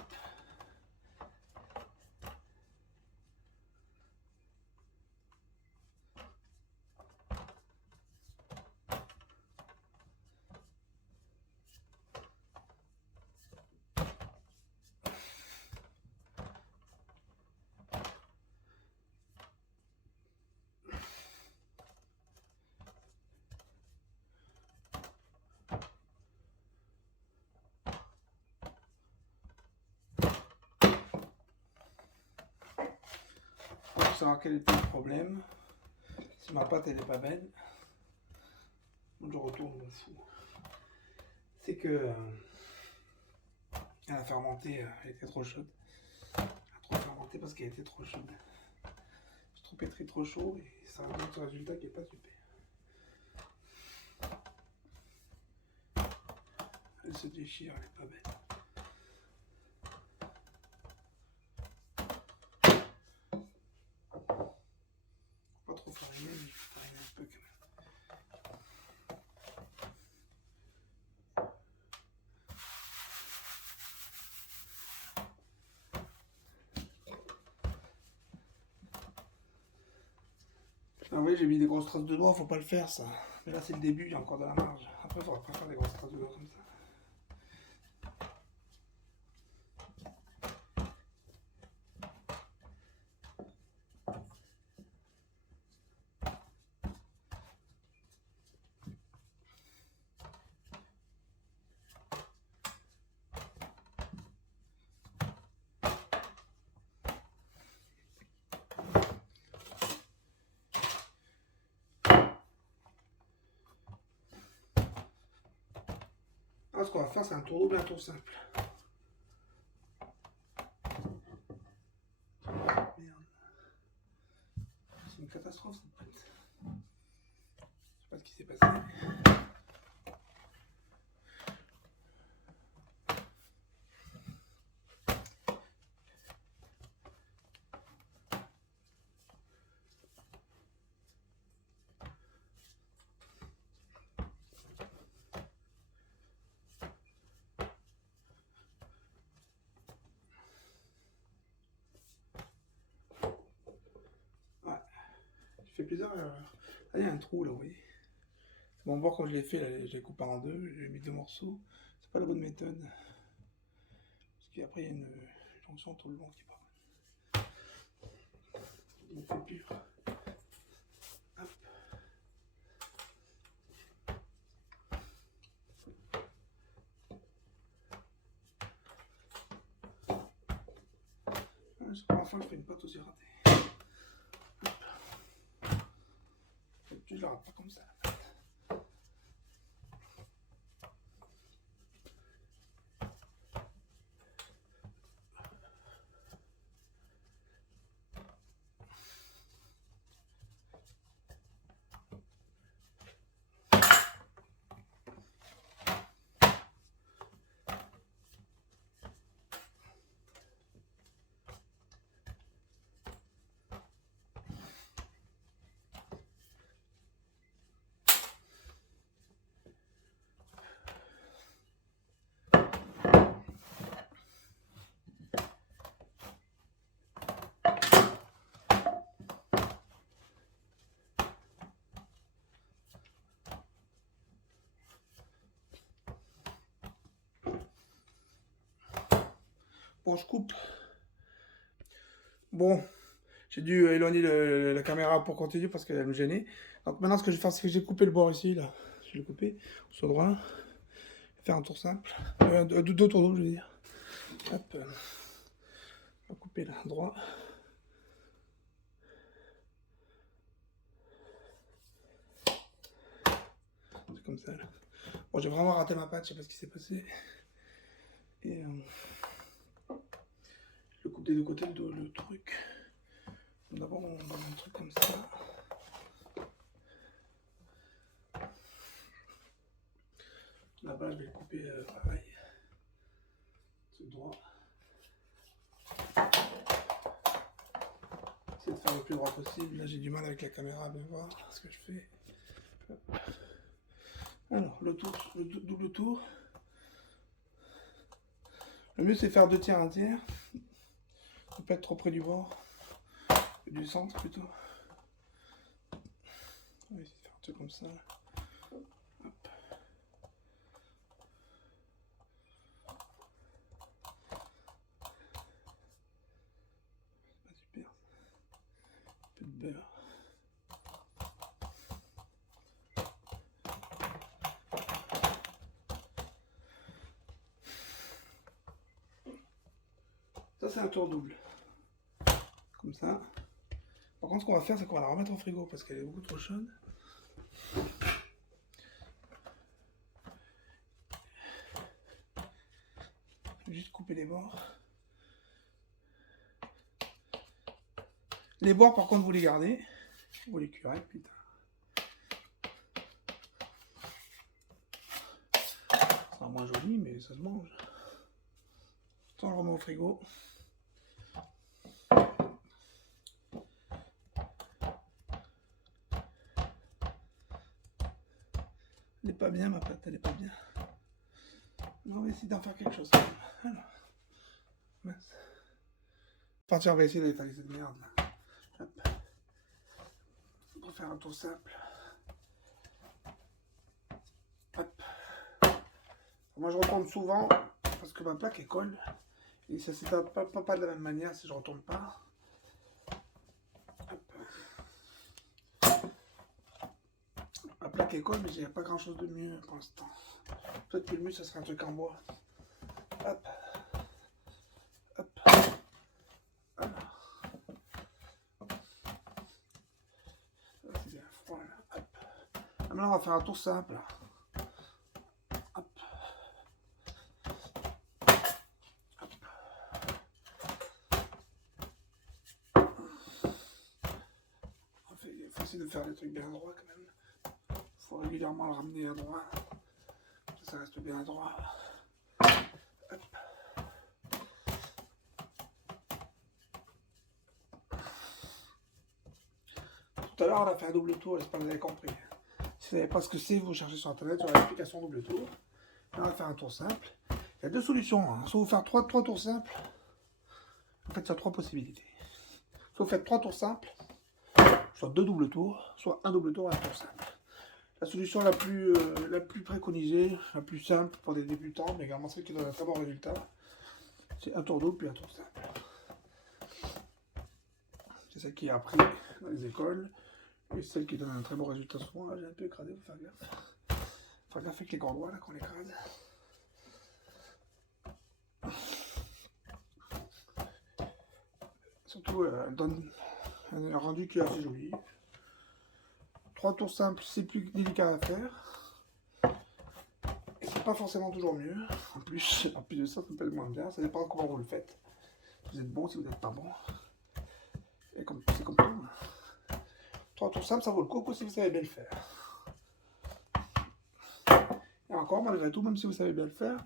savoir quel était le problème. Si ma pâte elle est pas belle, je retourne mon fou. C'est que elle a fermenté, elle était trop chaude. Elle a trop fermenté parce qu'elle était trop chaude. J'ai trop pétri trop chaud et ça donne ce résultat qui est pas super. Elle se déchire, elle est pas belle. Pas trop fariner, mais je vais fariner un peu quand même. Ah oui, j'ai mis des grosses traces de doigts, faut pas le faire ça. Mais là c'est le début, il y a encore de la marge. Après, il faudra pas faire des grosses traces de doigts comme ça. Ah, ce qu'on va faire, c'est un tour double et un tour simple. Merde. C'est une catastrophe cette pâte. Je sais pas ce qui s'est passé. Ouais. J'ai fait plusieurs erreurs. Là, il y a un trou là, vous voyez. C'est bon, voir quand je l'ai fait, là, je l'ai coupé en deux, j'ai mis 2 morceaux. C'est pas la bonne méthode. Parce qu'après, il y a une jonction tout le long qui part. Il me fait pire. Hop. C'est la première fois que je fais une pâte aussi ratée. Je la rate pas comme ça. Bon, je coupe. Bon, j'ai dû éloigner la caméra pour continuer parce qu'elle me gênait. Donc maintenant, ce que je vais faire, c'est que j'ai coupé le bord ici, là. Je l'ai coupé, sur droit. Je vais faire un tour simple. Deux tours doubles, je veux dire. Hop. On va couper là, droit. C'est comme ça, là. Bon, j'ai vraiment raté ma pâte, je sais pas ce qui s'est passé. Et je coupe des deux côtés le truc. D'abord, on donne un truc comme ça. Là-bas, je vais le couper pareil. Tout droit. Essayer de faire le plus droit possible. Là, j'ai du mal avec la caméra à bien voir ce que je fais. Hop. Alors, le double tour. Le mieux, c'est faire 2 tiers, 1 tiers. Ne pas être trop près du bord. Du centre, plutôt. On va essayer de faire un truc comme ça. Hop. Pas super. Un peu de beurre. Ça, c'est un tour double. Comme ça. contre, ce qu'on va faire, c'est qu'on va la remettre au frigo parce qu'elle est beaucoup trop chaude. Juste couper les bords. Les bords, par contre, vous les gardez. Vous les curez, putain. C'est moins joli, mais ça se mange. On le remet au frigo. Elle n'est pas bien, ma pâte, elle n'est pas bien. On va essayer d'en faire quelque chose. Alors, mince. Partir, on va essayer d'étaler cette merde là. Hop. On va faire un tour simple. Hop. Moi je retourne souvent parce que ma plaque elle colle. Et ça s'étale pas de la même manière si je retourne pas. Hop. Ma plaque elle colle, mais il n'y a pas grand chose de mieux pour l'instant. Peut-être que le mieux ça serait un truc en bois. Hop. Hop. Voilà. C'est bien froid là. Hop. Maintenant on va faire un tour simple. Hop. Hop. Il faut essayer de faire des trucs bien droits quand même. Il faut régulièrement le ramener à droit. Ça reste bien à droit. Hop. Tout à l'heure, on a fait un double tour, j'espère que vous avez compris. Si vous ne savez pas ce que c'est, vous cherchez sur internet, sur l'application double tour. Là, on va faire un tour simple. Il y a deux solutions. Hein. Soit vous faites trois tours simples. En fait, il y a trois possibilités. Soit vous faites trois tours simples, soit deux doubles tours, soit un double tour et un tour simple. La solution la plus préconisée, la plus simple pour des débutants, mais également celle qui donne un très bon résultat, c'est un tour double puis un tour simple. C'est celle qui est appris dans les écoles et celle qui donne un très bon résultat souvent. Là, j'ai un peu écrasé, faut faire gaffe. Faut faire gaffe avec les grands doigts là qu'on écrase. Surtout, elle donne un rendu qui est assez joli. Trois tours simples, c'est plus délicat à faire. Et c'est pas forcément toujours mieux. En plus de ça, ça peut être moins bien. Ça dépend de comment vous le faites. Si vous êtes bon, si vous n'êtes pas bon. Et c'est comme tout. Trois tours simples, ça vaut le coup si vous savez bien le faire. Et encore, malgré tout, même si vous savez bien le faire,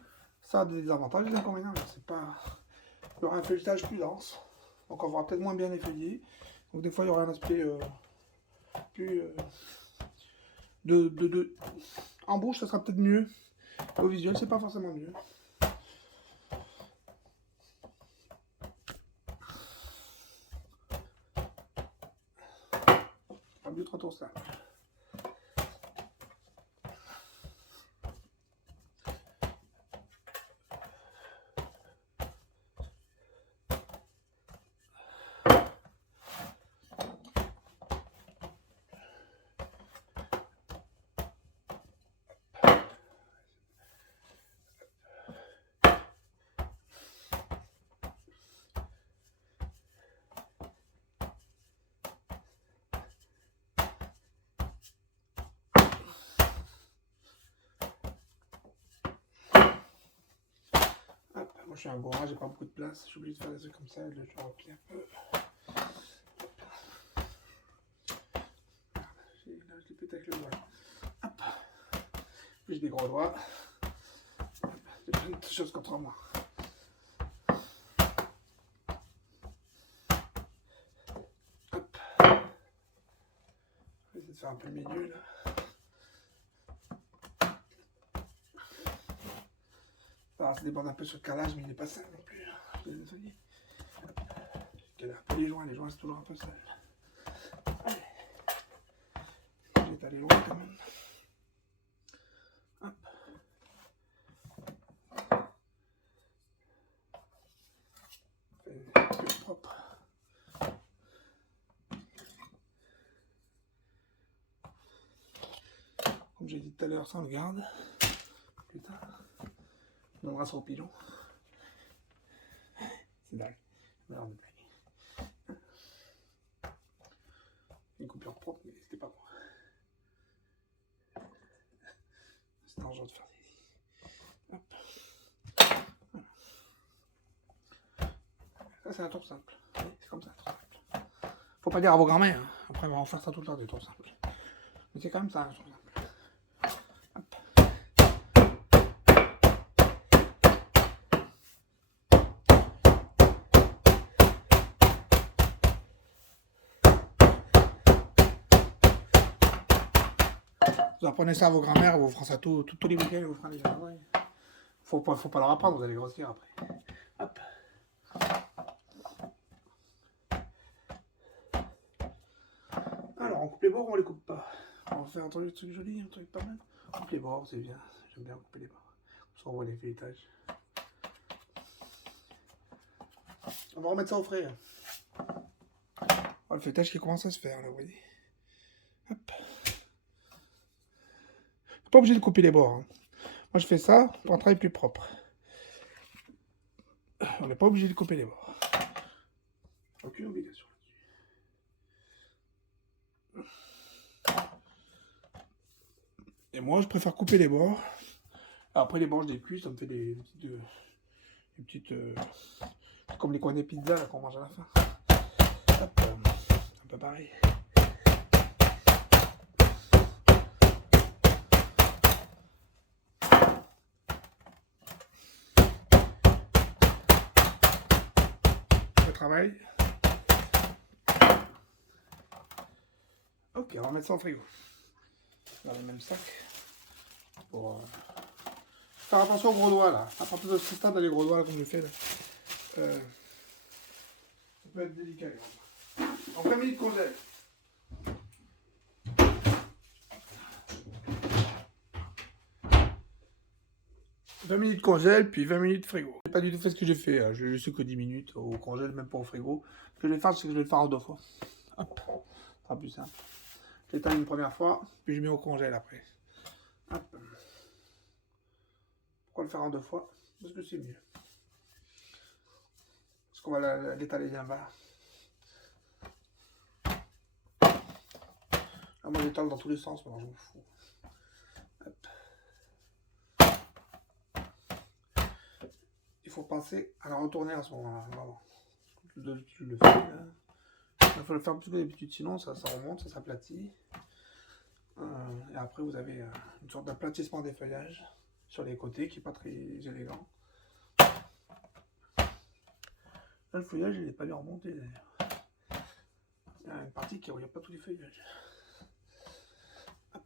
ça a des avantages et des inconvénients. C'est pas... Il y aura un feuilletage plus dense. Donc on verra peut-être moins bien les feuillets. Donc des fois, il y aura un aspect plus... En bouche, ça sera peut-être mieux. Au visuel, c'est pas forcément mieux. Pas mieux trois tours simples. Moi je suis un gourmand, j'ai pas beaucoup de place, j'ai oublié de faire des trucs comme ça, là je replie un peu. Là je l'ai pété avec le doigt. Hop. J'ai des gros doigts. J'ai plein de choses contre moi. Hop. Je vais essayer de faire un peu le milieu là. Alors, ça dépend un peu sur le calage, mais il n'est pas sale non plus. Je vais nettoyer. Un peu les joints c'est toujours un peu sale. Allez. Je vais aller loin quand même. Hop. Fait plus propre. Comme j'ai dit tout à l'heure, ça on le garde. Putain. On donnera ça au pilon. C'est dingue. Alors, depuis. c'est dangereux de faire des... Hop. Ça, c'est un tour simple. C'est comme ça, un tour simple. Faut pas dire à vos grands-mères. Hein. Après, on va en faire ça tout le temps, des tours simples. Mais c'est quand même ça, un tour simple. Vous apprenez ça à vos grands-mères, vous ferez ça tous les week-ends, vous ferez des jardins. Faut pas leur apprendre, vous allez grossir après. Hop. Alors, on coupe les bords ou on les coupe pas? On va faire un truc joli, un truc pas mal. On coupe les bords, c'est bien. J'aime bien couper les bords. Ça, on voit les filettages. On va remettre ça au frais. Oh, le filetage qui commence à se faire, là, vous voyez. Hop. Pas obligé de couper les bords. Hein. Moi, je fais ça pour un travail plus propre. On n'est pas obligé de couper les bords. Aucune obligation là-dessus. Et moi, je préfère couper les bords. Après, les bords, je décuis, ça me fait des petites comme les coins des pizzas qu'on mange à la fin. Hop, un peu pareil. Travail. Ok, on va mettre ça au frigo. Dans le même sac. Pour faire attention aux gros doigts là. À partir de ce stade, dans les gros doigts là, comme je fais là. Ça peut être délicat. En 20 minutes congèle. « 20 minutes congèle, puis 20 minutes frigo. J'ai pas du tout fait ce que j'ai fait. Hein. Je sais que 10 minutes au congèle, même pas au frigo. Ce que je vais faire, c'est que je vais le faire en 2 fois. Hop, ça sera plus simple. Je l'étale une première fois, puis je mets au congèle après. Hop. Pourquoi le faire en 2 fois? Parce que c'est mieux. Parce qu'on va l'étaler bien bas. Là, moi, j'étale dans tous les sens, moi, je m'en fous. Hop. Il faut penser à la retourner à ce moment-là. Tu le fais là. Il faut le faire plus que d'habitude, sinon ça remonte, ça s'aplatit. Et après, vous avez une sorte d'aplatissement des feuillages sur les côtés qui n'est pas très élégant. Là, le feuillage, il n'est pas bien remonté d'ailleurs. Il y a une partie où il n'y a pas tous les feuillages. Hop.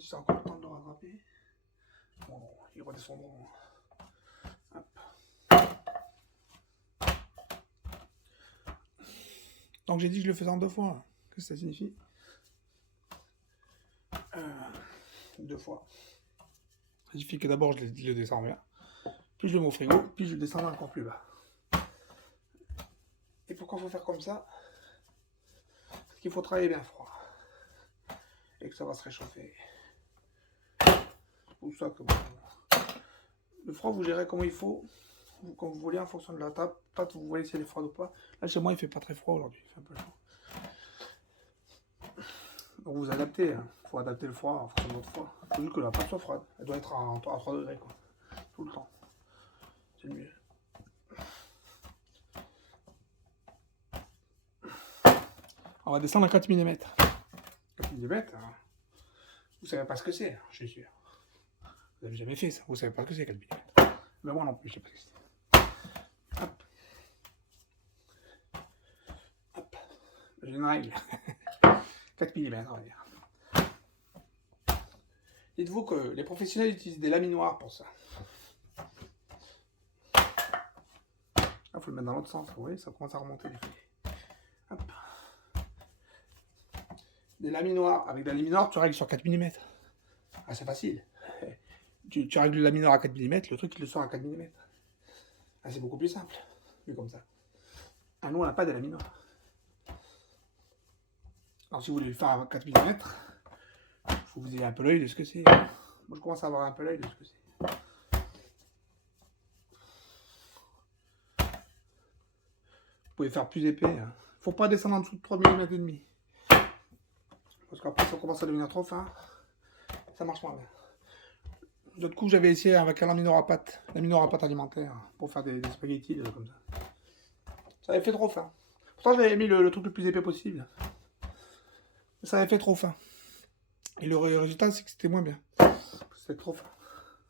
C'est encore le temps de le rattraper. Bon, ils redescendront. Hop. Donc j'ai dit que je le faisais en 2 fois. Qu'est-ce que ça signifie? 2 fois. Ça signifie que d'abord je le descends bien, puis je le mets au frigo, puis je le descends encore plus bas. Et pourquoi il faut faire comme ça? Parce qu'il faut travailler bien froid. Et que ça va se réchauffer. C'est pour ça que le froid, vous gérez comme il faut. Comme vous voulez, en fonction de la table. Vous voyez si elle est froide ou pas. Là, chez moi, il fait pas très froid aujourd'hui. Il fait un peu chaud. Donc, vous adaptez. Hein. Il faut adapter le froid en fonction de votre froid. Il faut juste que la pâte soit froide. Elle doit être à 3 degrés, quoi. Tout le temps. C'est le mieux. On va descendre à 4 mm. 4 mm, hein. Vous savez pas ce que c'est, hein, je suis sûr. Vous n'avez jamais fait ça. Vous savez pas ce que c'est 4 mm. Mais moi non plus, je sais pas ce que c'est. Hop. Hop. J'ai une règle. 4 mm, on va dire. Dites-vous que les professionnels utilisent des laminoirs pour ça. Il faut le mettre dans l'autre sens, vous voyez, ça commence à remonter les feuilles. Hop. Des laminoirs. Avec des laminoirs, tu règles sur 4 mm. Ah, c'est facile. Tu règles le laminoir à 4 mm, le truc il le sort à 4 mm. Ah, c'est beaucoup plus simple, vu comme ça. Ah, nous on n'a pas de laminoir. Alors si vous voulez le faire à 4 mm, il faut que vous ayez un peu l'œil de ce que c'est. Moi je commence à avoir un peu l'œil de ce que c'est. Vous pouvez faire plus épais. Hein. Faut pas descendre en dessous de 3 mm et demi. Parce qu'après, ça commence à devenir trop fin. Ça marche moins bien. D'autres coups, j'avais essayé avec un lamineur à pâte alimentaire, pour faire des spaghettis, des trucs comme ça. Ça avait fait trop fin. Pourtant, j'avais mis le truc le plus épais possible. Mais ça avait fait trop fin. Et le résultat, c'est que c'était moins bien. C'était trop fin.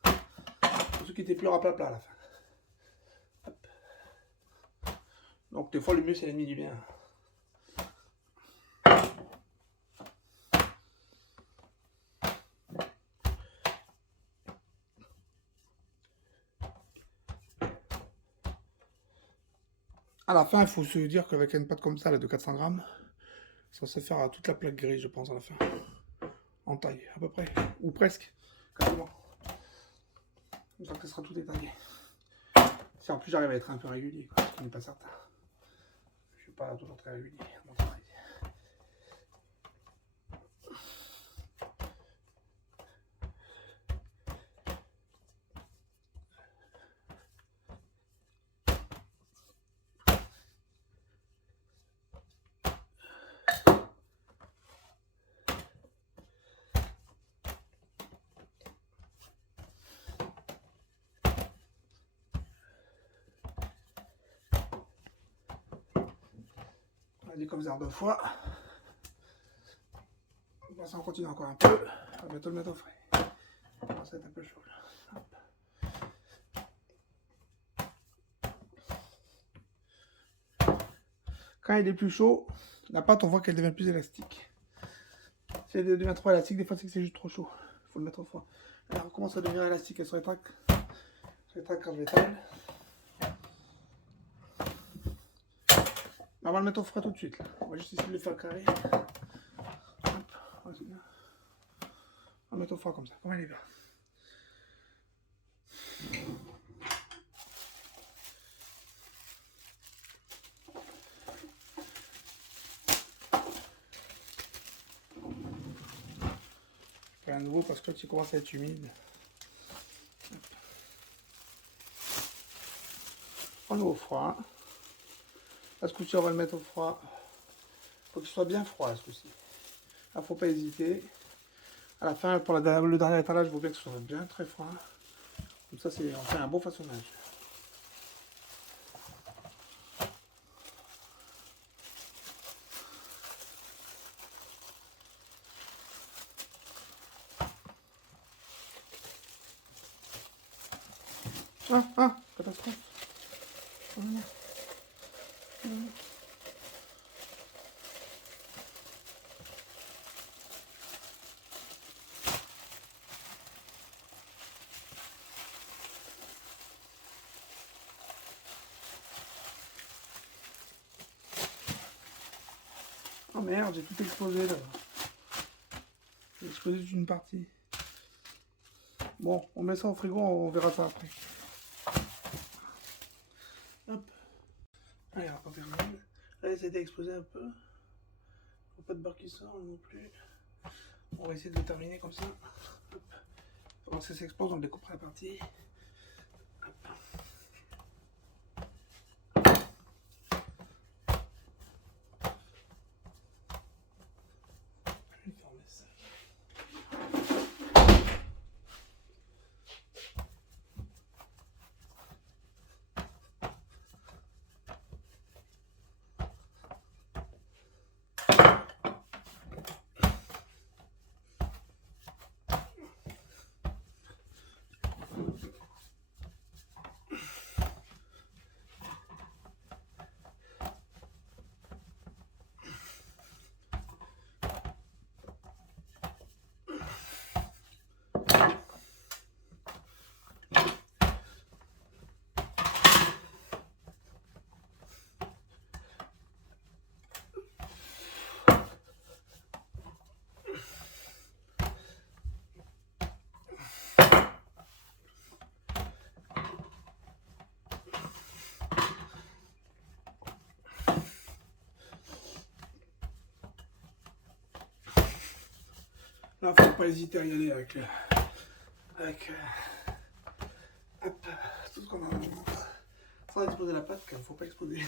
Pour ceux qui étaient plus à plat à la fin. Hop. Donc, des fois, le mieux, c'est l'ennemi du bien. À la fin, il faut se dire qu'avec une pâte comme ça, là, de 400 grammes, ça se faire à toute la plaque grise, je pense, à la fin. En taille, à peu près. Ou presque. Quasiment. Une fois que ça sera tout détaillé. Si en plus j'arrive à être un peu régulier, quoi, ce qui n'est pas certain. Je suis pas toujours très régulier à mon travail. On va découvrir 2 fois. Ça, on continue encore un peu. On va bientôt le mettre au frais. Ça va être un peu chaud là. Hop. Quand il est plus chaud, la pâte, on voit qu'elle devient plus élastique. Si elle devient trop élastique, des fois c'est que c'est juste trop chaud. Il faut le mettre au froid. Alors, elle commence à devenir élastique, elle se rétracte. Elle se rétracte quand je l'étale. On va le mettre au frais tout de suite. Là. On va juste essayer de le faire carré. Hop, on va le mettre au froid comme ça, comme elle est là. Je fais à nouveau parce que tu commences à être humide. On le met au froid. À ce coup-ci, on va le mettre au froid. Il faut qu'il soit bien froid à ce coup-ci. Il ne faut pas hésiter. À la fin, pour le dernier étalage, il faut bien que ce soit bien très froid. Comme ça, on fait un beau façonnage. Catastrophe. Oh merde, j'ai tout explosé là. J'ai explosé toute une partie. Bon, on met ça au frigo, on verra ça après. Hop. Allez, on termine. Là, ça a été explosé un peu. Faut pas de barre qui sort non plus. On va essayer de le terminer comme ça. Hop. Quand ça s'explose, on découpera la partie. Hop. Je vais fermer ça. Là, faut pas hésiter à y aller avec hop, tout ce qu'on a dans le ventre. Sans exploser la pâte, car il faut pas exploser.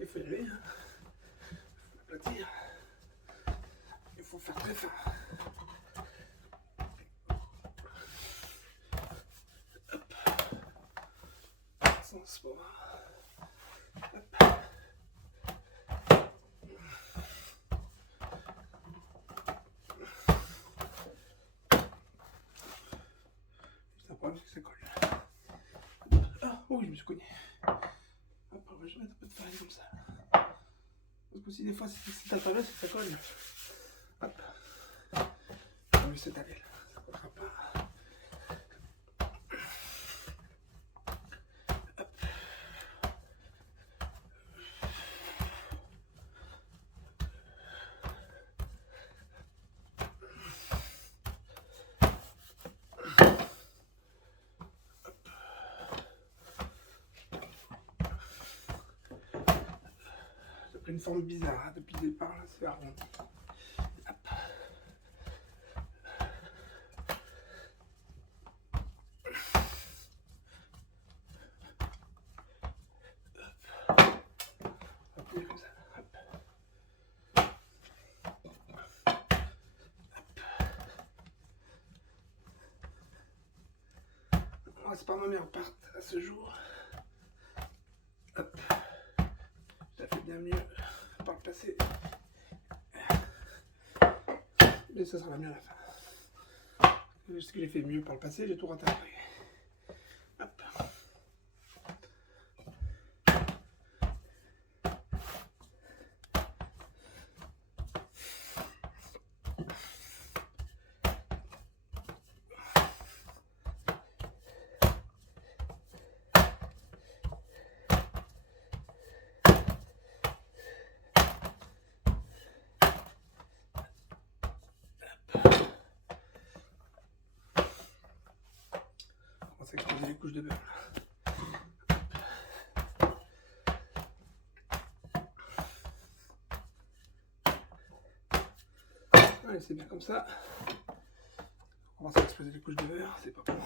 Il faut y aller. Il faut l'aplatir. Il faut faire très fin. Hop. Sans sport. Hop. C'est un problème, c'est que ça colle. Ah, oh, je me suis cogné. Hop, on va juste mettre un peu de farine comme ça. Parce que si des fois, si t'as pas bien, c'est que ça colle. Hop. On va juste s'étaler là. Ça collera pas. Ça a pris une forme bizarre hein, depuis le départ, là, c'est arrondi. Hop. Hop, comme ça. Hop. Oh, c'est pas ma meilleure part à ce jour. Hop. Ça fait bien mieux par le passé. Mais ça sera la mieux à la fin. Ce que j'ai fait mieux par le passé, j'ai tout raté après. Hop. On va s'exposer les couches de beurre. Allez, c'est bien comme ça. On va s'exposer les couches de beurre, c'est pas bon.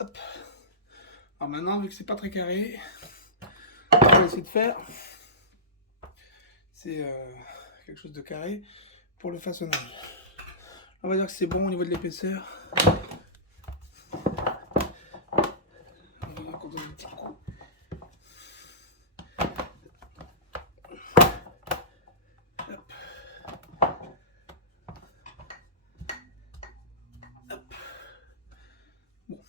Hop. Alors maintenant, vu que c'est pas très carré, ce qu'on va essayer de faire, c'est quelque chose de carré pour le façonnage. On va dire que c'est bon au niveau de l'épaisseur. On va encore donner un petit coup. Hop. Hop. Bon.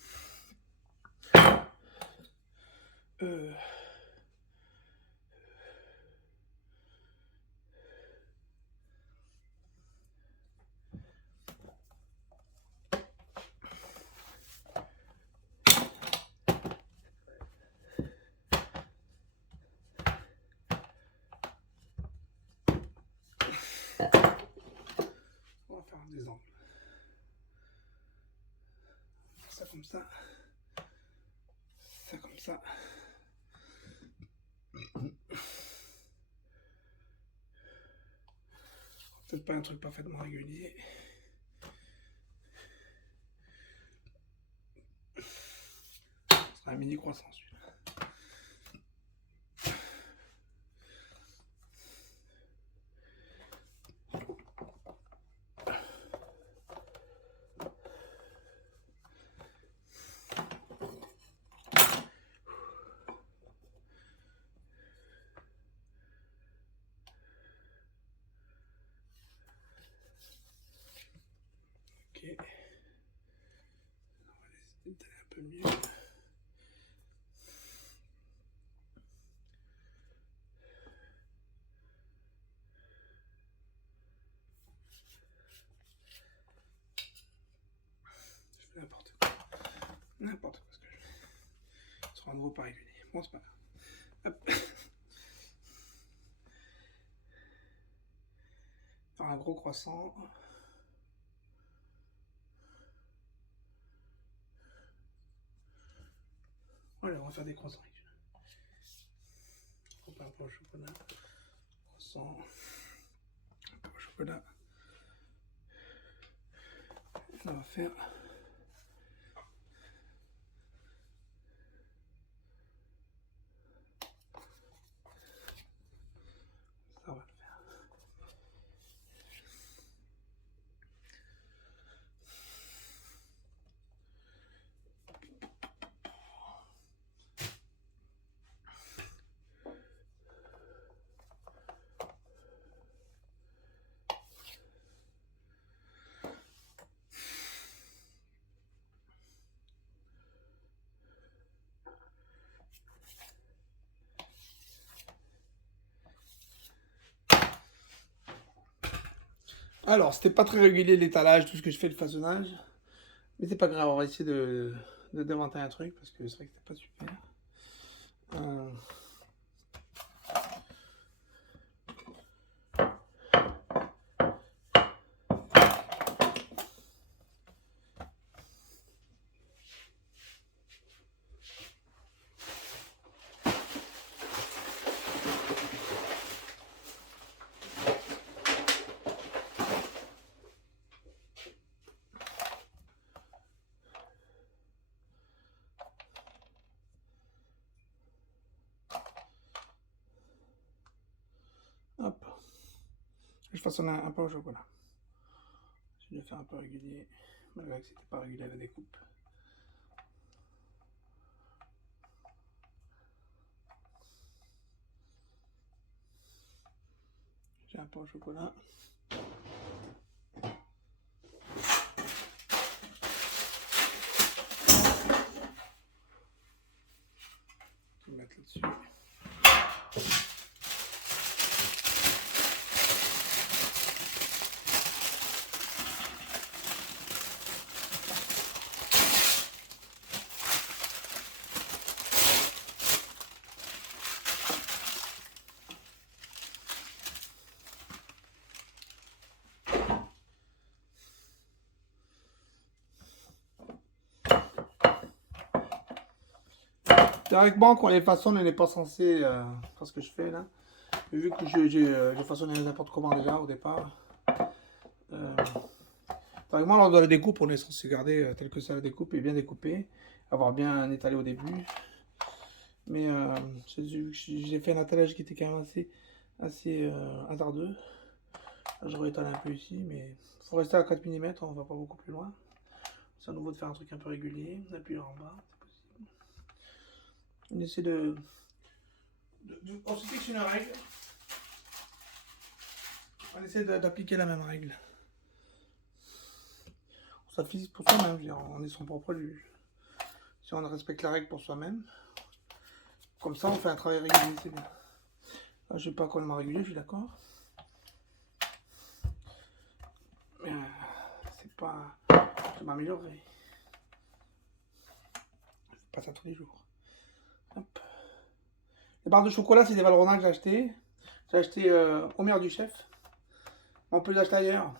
On va faire des angles. Ça comme ça. Ça comme ça. Peut-être pas un truc parfaitement régulier. Ce sera un mini croissant celui-là. Ok. On va essayer d'aller un peu mieux. Je fais n'importe quoi. N'importe quoi ce que je fais. Ce sera à nouveau pas régulier. Bon, c'est pas grave. Hop. Faire un gros croissant. Voilà, on va faire des croissants réguliers. On va un peu au chocolat. Croissant. Un peu au chocolat. On va faire. Ça va le faire. Alors, c'était pas très régulier l'étalage, tout ce que je fais, le façonnage. Mais c'est pas grave, on va essayer d'inventer un truc parce que c'est vrai que c'était pas super. Euh, hop. Je façonne un peu au chocolat. Je vais faire un peu régulier, malgré que c'était pas régulier la découpe. J'ai un peu au chocolat. Je vais mettre là-dessus. Théoriquement, quand on les façonne, on n'est pas censé faire ce que je fais là. Mais vu que j'ai façonné n'importe comment déjà au départ. Euh, Théoriquement, lors de la découpe, on est censé garder tel que c'est la découpe et bien découpé. Avoir bien étalé au début. Mais j'ai fait un attelage qui était quand même assez hasardeux. Là, je réétale un peu ici, mais il faut rester à 4 mm, on va pas beaucoup plus loin. C'est à nouveau de faire un truc un peu régulier. Appuyer en bas, c'est possible. On essaie on se fixe une règle. On essaie d'appliquer la même règle. On s'affiche pour soi-même, on est son propre juge. Si on respecte la règle pour soi-même, comme ça on fait un travail régulier, c'est bien. Là, je n'ai pas complètement régulier, je suis d'accord. Mais c'est pas. Je m'améliorer. Je fais pas ça tous les jours. Hop. Les barres de chocolat, c'est des Valrhona que j'ai acheté. J'ai acheté au Mère du Chef. On peut les acheter ailleurs.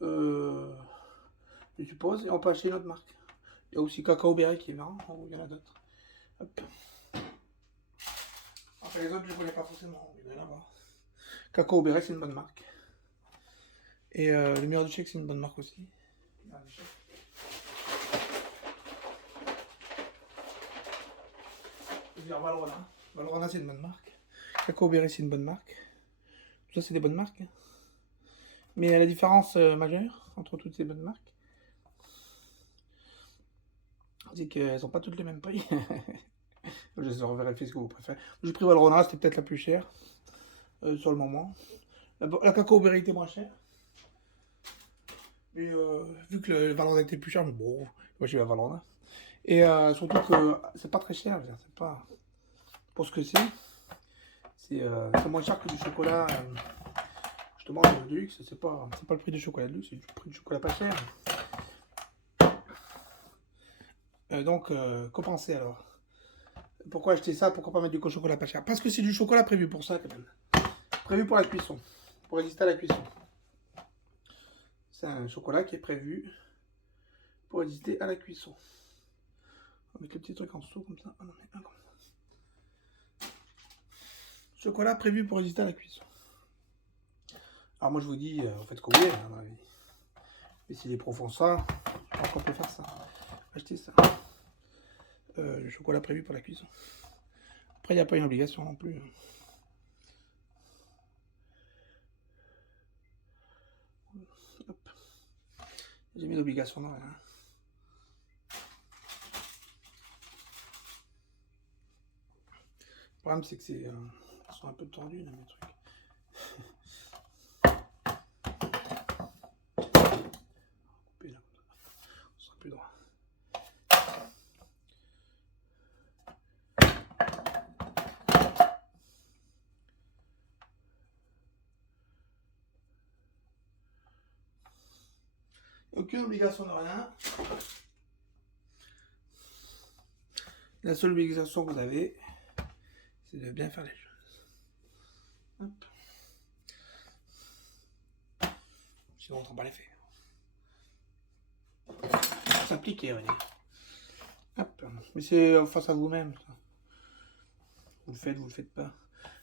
Je suppose. Et on peut acheter une autre marque. Il y a aussi Cacao Berry qui est marrant. Il y en a d'autres. Hop. Enfin, les autres, je ne connais pas forcément. Il y en a là-bas. Cacao Berry, c'est une bonne marque. Et le Mère du Chef, c'est une bonne marque aussi. Je veux dire Valrhona. Valrhona, c'est une bonne marque. Cacao Berry, c'est une bonne marque. Tout ça, c'est des bonnes marques. Mais il y a la différence majeure entre toutes ces bonnes marques, c'est qu'elles n'ont pas toutes les mêmes prix. Je vais vérifier ce que vous préférez. J'ai pris Valrhona, c'était peut-être la plus chère sur le moment. La Cacao Berry était moins chère. Mais vu que le Valrhona était plus cher, bon, moi j'ai eu la Valrhona. Et surtout que c'est pas très cher, c'est pas pour ce que c'est moins cher que du chocolat. Justement, de luxe, c'est pas le prix du chocolat de luxe, c'est le prix du chocolat pas cher. Donc, qu'en pensez alors? Pourquoi acheter ça? Pourquoi pas mettre du chocolat pas cher? Parce que c'est du chocolat prévu pour ça quand même. Prévu pour la cuisson, pour résister à la cuisson. C'est un chocolat qui est prévu pour résister à la cuisson. On va mettre le petit truc en dessous comme ça. On en met un comme ça. Chocolat prévu pour résister à la cuisson. Alors moi je vous dis, faites ce que vous voulez dans la vie. Mais si les pros font ça, je pense qu'on peut faire ça. Acheter ça. Le chocolat prévu pour la cuisson. Après, il n'y a pas une obligation non plus. J'ai mis l'obligation dans rien. Le problème, c'est que ils sont un peu tendus, là, mes trucs. Couper là, on sera plus droit. Aucune obligation de rien. La seule obligation que vous avez, c'est de bien faire les choses. Hop. Sinon, on ne pas les faire. S'appliquer, on va dire. Hop. Mais c'est face à vous-même. Vous le faites pas.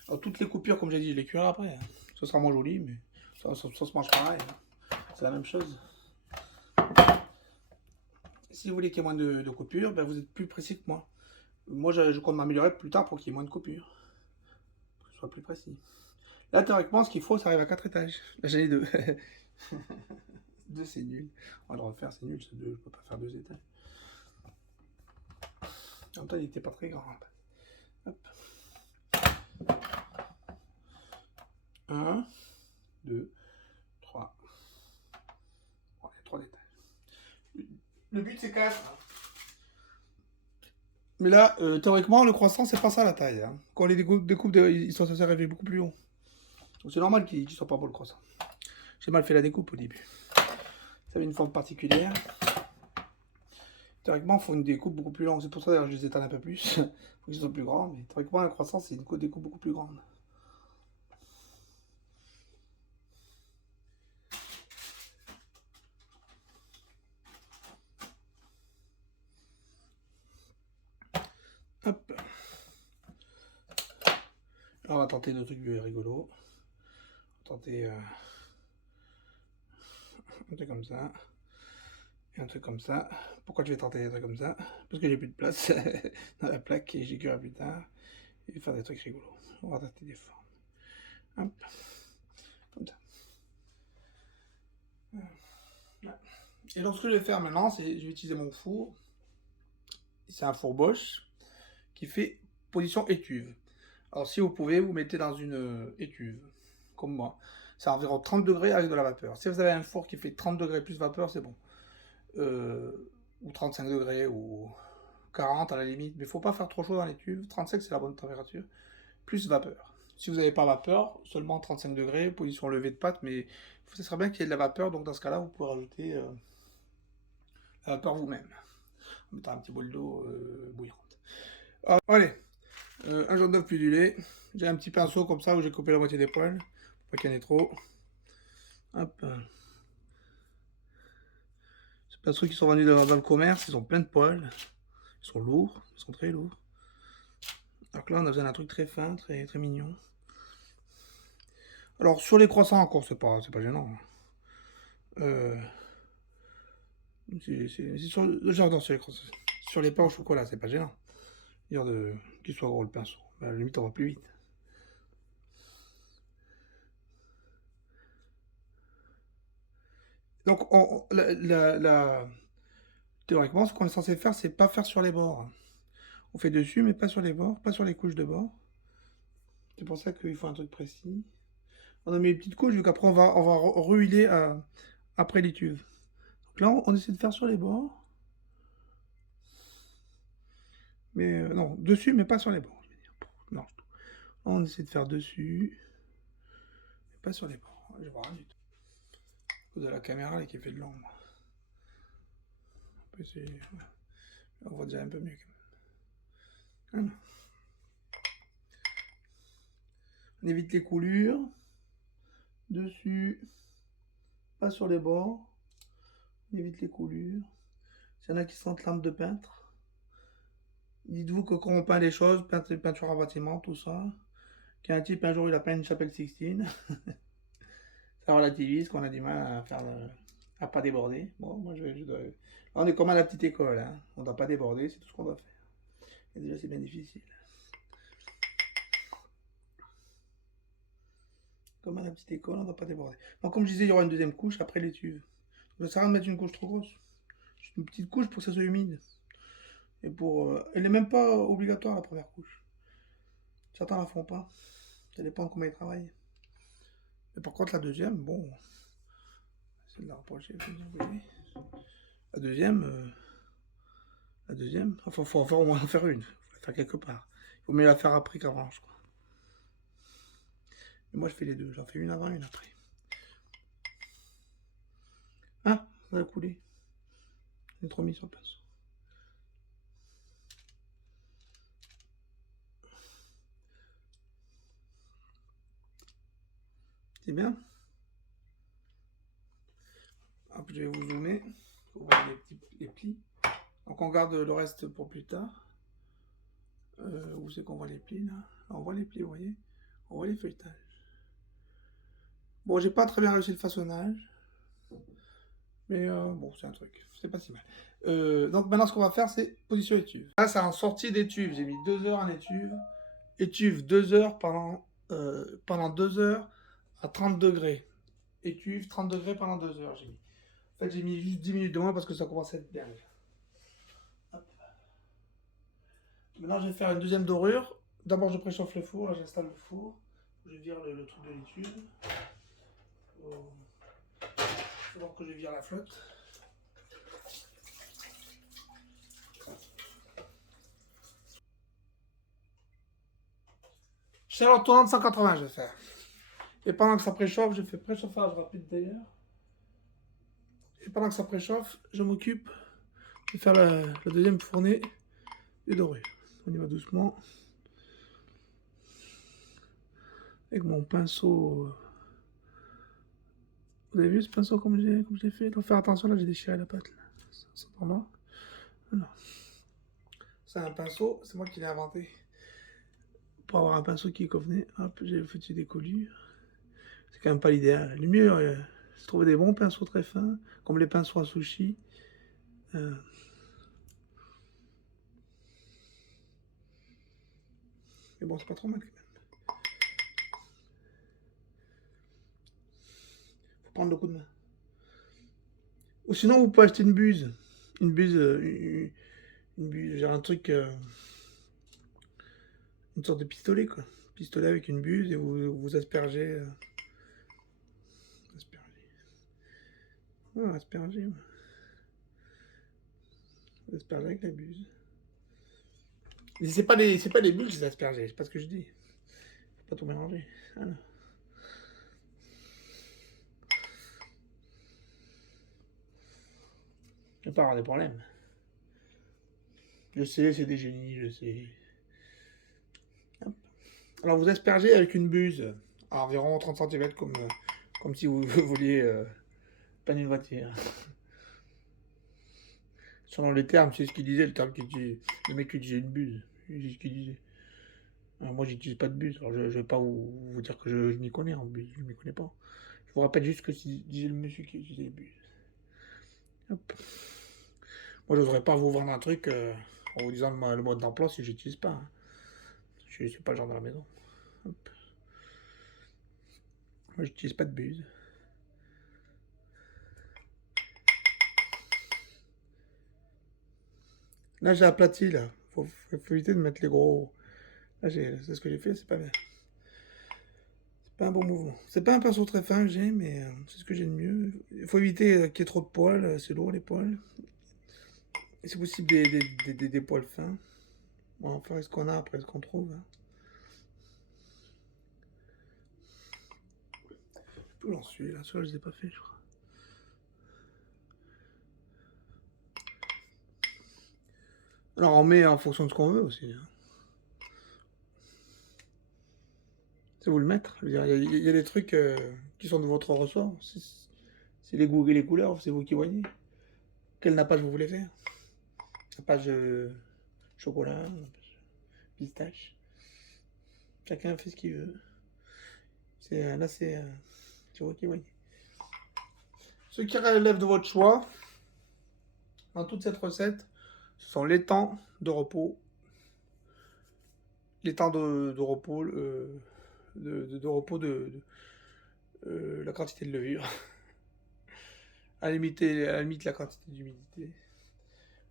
Alors, toutes les coupures, comme j'ai dit, je les cuirai après. Hein. Ce sera moins joli, mais ça se mange pareil. Hein. C'est la même chose. Si vous voulez qu'il y ait moins de coupures, ben vous êtes plus précis que moi. Moi, je compte m'améliorer plus tard pour qu'il y ait moins de coupures. Pour que ce soit plus précis. Là, théoriquement, ce qu'il faut, ça arrive à 4 étages. Là, j'en ai 2. 2, c'est nul. On va le refaire, c'est nul, c'est 2. Je peux pas faire 2 étages. En même temps, il n'était pas très grand. Hop. 1, 2, 3. Bon, il y a 3 étages. Le but, c'est 4. Mais là, théoriquement, le croissant, c'est pas ça la taille. Hein. Quand on les découpe, ils sont censés arriver beaucoup plus haut. Donc c'est normal qu'ils soient pas beaux le croissant. J'ai mal fait la découpe au début. Ça avait une forme particulière. Théoriquement, il faut une découpe beaucoup plus longue. C'est pour ça que je les étale un peu plus. Il faut qu'ils soient plus grands. Mais théoriquement, un croissant, c'est une découpe beaucoup plus grande. Hop. Alors, on va tenter deux trucs rigolos. On va tenter un truc comme ça. Et un truc comme ça. Pourquoi je vais tenter des trucs comme ça? Parce que j'ai plus de place dans la plaque et j'y cuirai plus tard. Et faire des trucs rigolos. On va tenter des formes. Hop. Comme ça. Et donc ce que je vais faire maintenant, c'est je vais utiliser mon four. C'est un four Bosch qui fait position étuve. Alors si vous pouvez, vous mettez dans une étuve, comme moi. C'est environ 30 degrés avec de la vapeur. Si vous avez un four qui fait 30 degrés plus vapeur, c'est bon. Ou 35 degrés, ou 40 à la limite. Mais il ne faut pas faire trop chaud dans l'étuve. 35 c'est la bonne température. Plus vapeur. Si vous n'avez pas vapeur, seulement 35 degrés, position levée de pâte, mais ce serait bien qu'il y ait de la vapeur, donc dans ce cas-là, vous pouvez rajouter la vapeur vous-même. En mettant un petit bol d'eau bouillante. Alors, allez, un jaune d'œuf plus du lait. J'ai un petit pinceau comme ça où j'ai coupé la moitié des poils, pour pas qu'il y en ait trop. Hop. Ces pinceaux qui sont vendus dans le commerce, ils ont plein de poils. Ils sont lourds, ils sont très lourds. Alors que là, on a besoin d'un truc très fin, très mignon. Alors, sur les croissants encore, c'est pas gênant. J'adore sur les croissants. Sur les pains au chocolat, c'est pas gênant. Dire qu'il soit gros le pinceau. À la limite, on va plus vite. Donc, théoriquement, ce qu'on est censé faire, c'est pas faire sur les bords. On fait dessus, mais pas sur les bords, pas sur les couches de bord. C'est pour ça qu'il faut un truc précis. On a mis une petite couche, vu qu'après on va rehuiler après l'étuve. Donc là, on essaie de faire sur les bords. Mais non, dessus, mais pas sur les bords. Je veux dire. Non, on essaie de faire dessus, mais pas sur les bords. Je vois rien du tout. De la caméra là, qui fait de l'ombre. On voit déjà un peu mieux quand même. On évite les coulures. Dessus, pas sur les bords. On évite les coulures. S'il y en a qui sentent l'âme de peintre, dites-vous que quand on peint les choses, peinture à bâtiment, tout ça, qu'un type un jour il a peint une chapelle Sixtine, ça relativise qu'on a du mal À pas déborder. Bon, moi je dois. Là, on est comme à la petite école, hein. On ne doit pas déborder, c'est tout ce qu'on doit faire. Et déjà, c'est bien difficile. Comme à la petite école, on ne doit pas déborder. Bon, comme je disais, il y aura une deuxième couche après l'étuve. Ça sert à rien de mettre une couche trop grosse. Juste une petite couche pour que ça soit humide. Et pour. Elle n'est même pas obligatoire la première couche. Certains la font pas. Ça dépend de combien ils travaillent. Mais par contre, la deuxième, bon. C'est de la rapprocher. La deuxième. La deuxième. Enfin, faut au moins en faire une. Faut la faire quelque part. Il vaut mieux la faire après qu'avant, je crois. Et moi, je fais les deux. J'en fais une avant, une après. Ah, ça a coulé. J'ai trop mis sur le pinceau. C'est bien. Hop, je vais vous zoomer. Vous voyez les plis. Donc on garde le reste pour plus tard. Où c'est qu'on voit les plis là? On voit les plis, vous voyez? On voit les feuilletages. Bon, j'ai pas très bien réussi le façonnage. Mais bon, c'est un truc. C'est pas si mal. Donc maintenant, ce qu'on va faire, c'est position étuve. Là, c'est en sortie d'étuve. J'ai mis 2 heures en étuve. Étuve 2 heures pendant 2 heures à 30 degrés. Étuve 30 degrés pendant 2 heures, j'ai mis. En fait, j'ai mis juste 10 minutes de moins parce que ça commence à être bien. Hop. Maintenant, je vais faire une deuxième dorure. D'abord, je préchauffe le four. Là, j'installe le four. Je vire le truc de l'étuve. Il faut voir que je vire la flotte. Chaleur tournante 180, je vais faire. Et pendant que ça préchauffe, je fais préchauffage rapide d'ailleurs. Et pendant que ça préchauffe, je m'occupe de faire la deuxième fournée des dorures. On y va doucement. Avec mon pinceau. Vous avez vu ce pinceau comme je l'ai fait? Il faut faire attention, là j'ai déchiré la pâte. Ça là. Non. C'est un pinceau, c'est moi qui l'ai inventé. Pour avoir un pinceau qui convenait, hop, j'ai fait des collus. C'est quand même pas l'idéal. Le mieux, c'est de trouver des bons pinceaux très fins, comme les pinceaux à sushi. Mais bon, c'est pas trop mal quand même. Faut prendre le coup de main. Ou sinon, vous pouvez acheter une buse. Une buse, une buse, genre un truc, une sorte de pistolet quoi. Pistolet avec une buse et vous aspergez. Aspergez. Ouais, aspergez. Ouais. Vous aspergez avec la buse. Mais c'est pas les bulles que j'ai aspergées, c'est pas ce que je dis. Faut pas tout mélanger. Ah non. Je vais pas avoir des problèmes. Je sais, c'est des génies, je sais. Hop. Alors vous aspergez avec une buse à environ 30 cm comme si vous vouliez peindre une voiture. Selon les termes, c'est ce qu'il disait, le terme qu'il disait. Le mec qui disait une buse. C'est ce qu'il disait. Alors, moi, j'utilise pas de buse. Alors, je vais pas vous dire que je m'y connais en buse. Je m'y connais pas. Je vous rappelle juste ce que disait le monsieur qui utilisait les buses. Hop. Moi, je n'oserais pas vous vendre un truc en vous disant le mode d'emploi si j'utilise pas. Hein. Je suis pas le genre de la maison. Hop. Moi, j'utilise pas de buse. Là, j'ai aplati, là. Faut éviter de mettre les gros. Là, c'est ce que j'ai fait, c'est pas bien. C'est pas un bon mouvement. C'est pas un pinceau très fin que j'ai, mais c'est ce que j'ai de mieux. Il faut éviter qu'il y ait trop de poils, c'est lourd les poils. Et c'est possible des poils fins. Bon, on va faire ce qu'on a après ce qu'on trouve. Hein. Où j'en suis là? Celui-là, je les ai pas fait, je crois. Alors, on met en fonction de ce qu'on veut aussi. Hein. C'est vous le mettre. Il y a des trucs qui sont de votre ressort. C'est les goûts et les couleurs, c'est vous qui voyez. Quel nappage vous voulez faire? Nappage chocolat, nappage pistache. Chacun fait ce qu'il veut. Là, c'est vous qui voyez. Ce qui relève de votre choix dans toute cette recette, ce sont les temps de repos, les temps de repos, de repos la quantité de levure, à la limite la quantité d'humidité.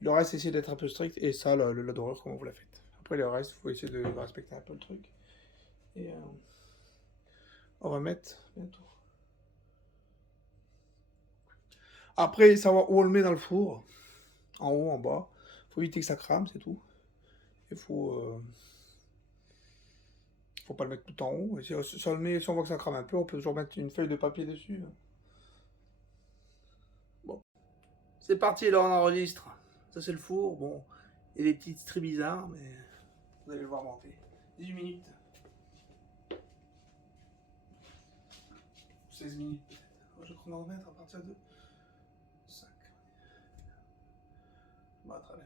Le reste, essayez d'être un peu strict, et ça, la dorure, comment vous la faites. Après, le reste, il faut essayer de respecter un peu le truc. Et on va mettre bientôt. Après, savoir où on le met dans le four, en haut, en bas. Faut éviter que ça crame, c'est tout. Il faut pas le mettre tout en haut. Et si on le met, si on voit que ça crame un peu, on peut toujours mettre une feuille de papier dessus. Bon. C'est parti, là on enregistre. Ça c'est le four. Bon, il y a des petites stries bizarres, mais vous allez le voir monter. 18 minutes. 16 minutes peut-être. Je chronomètre à partir de 5. Bah, très bien.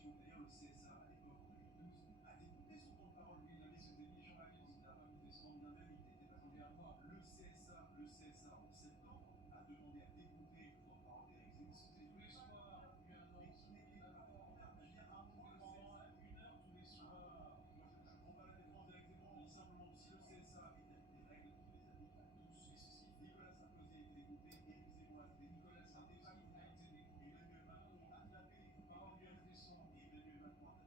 déclaration. D'ailleurs, le CSA, à l'époque, en 2012, a découpé son temps de parole. Oui, il avait ce délit journaliste, il n'a pas coupé son indemnité, il était pas à moi. Le CSA, en septembre, a demandé à découper le temps de parole d'Éric Zemmour. C'était tous les soirs, mais qui n'était pas confortable. Je veux dire, à un moment, pendant 1 heure tous les soirs. Moi, je ne comprends pas la défense d'Éric Zemmour. Je dis simplement, si le CSA établit des règles, il les applique à tous. C'est ce qu'il dit. Nicolas Sarkozy a été découpé, Éric Zemmour a été découpé. Nicolas Sarkozy a été découpé. Emmanuel Macron a tapé. Emmanuel Macron a tapé comme un sourd sur ses attaques.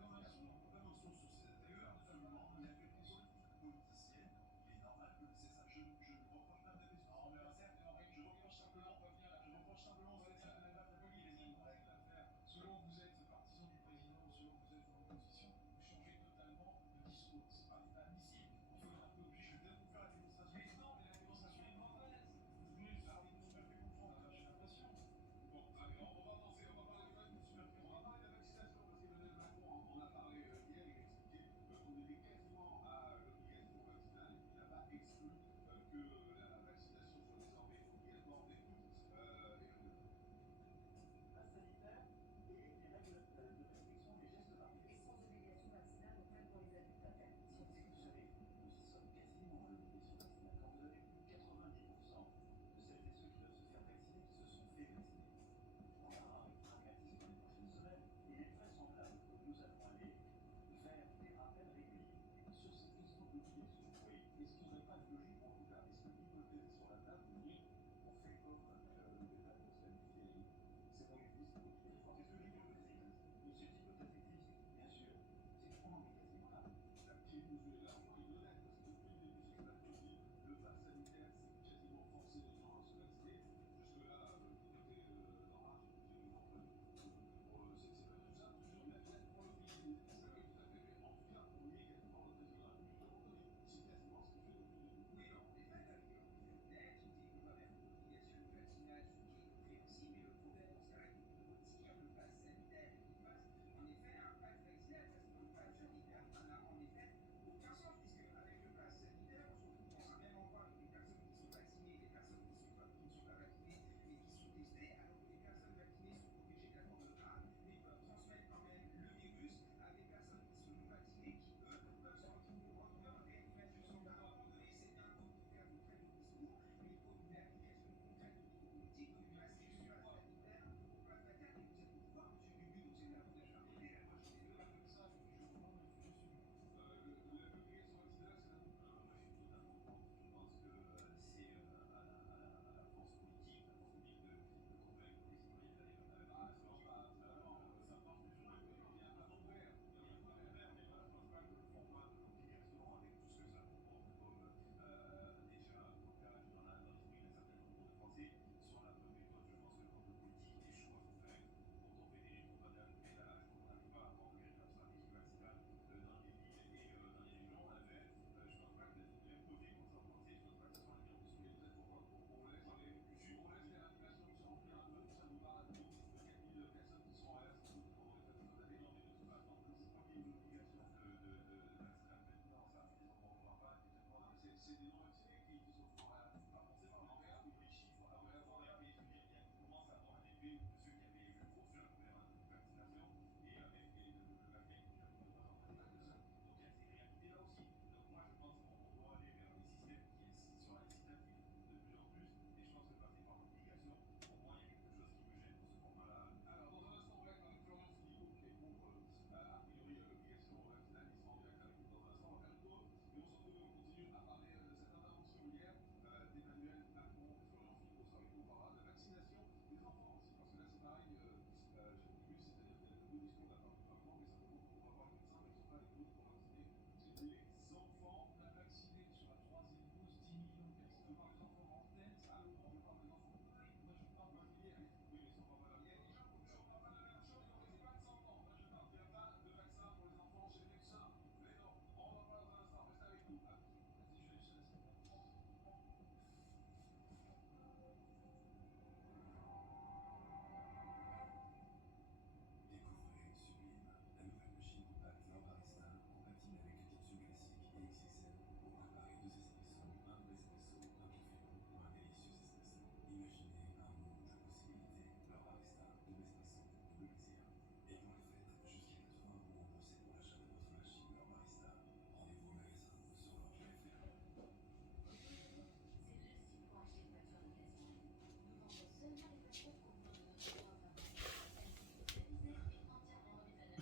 Comme un sourd sur ses attaques. Absolument. Il a fait politique politicienne. Il est normal que le CSA. Je ne reproche pas de taper sur son adversaire. Je reproche simplement au CSA.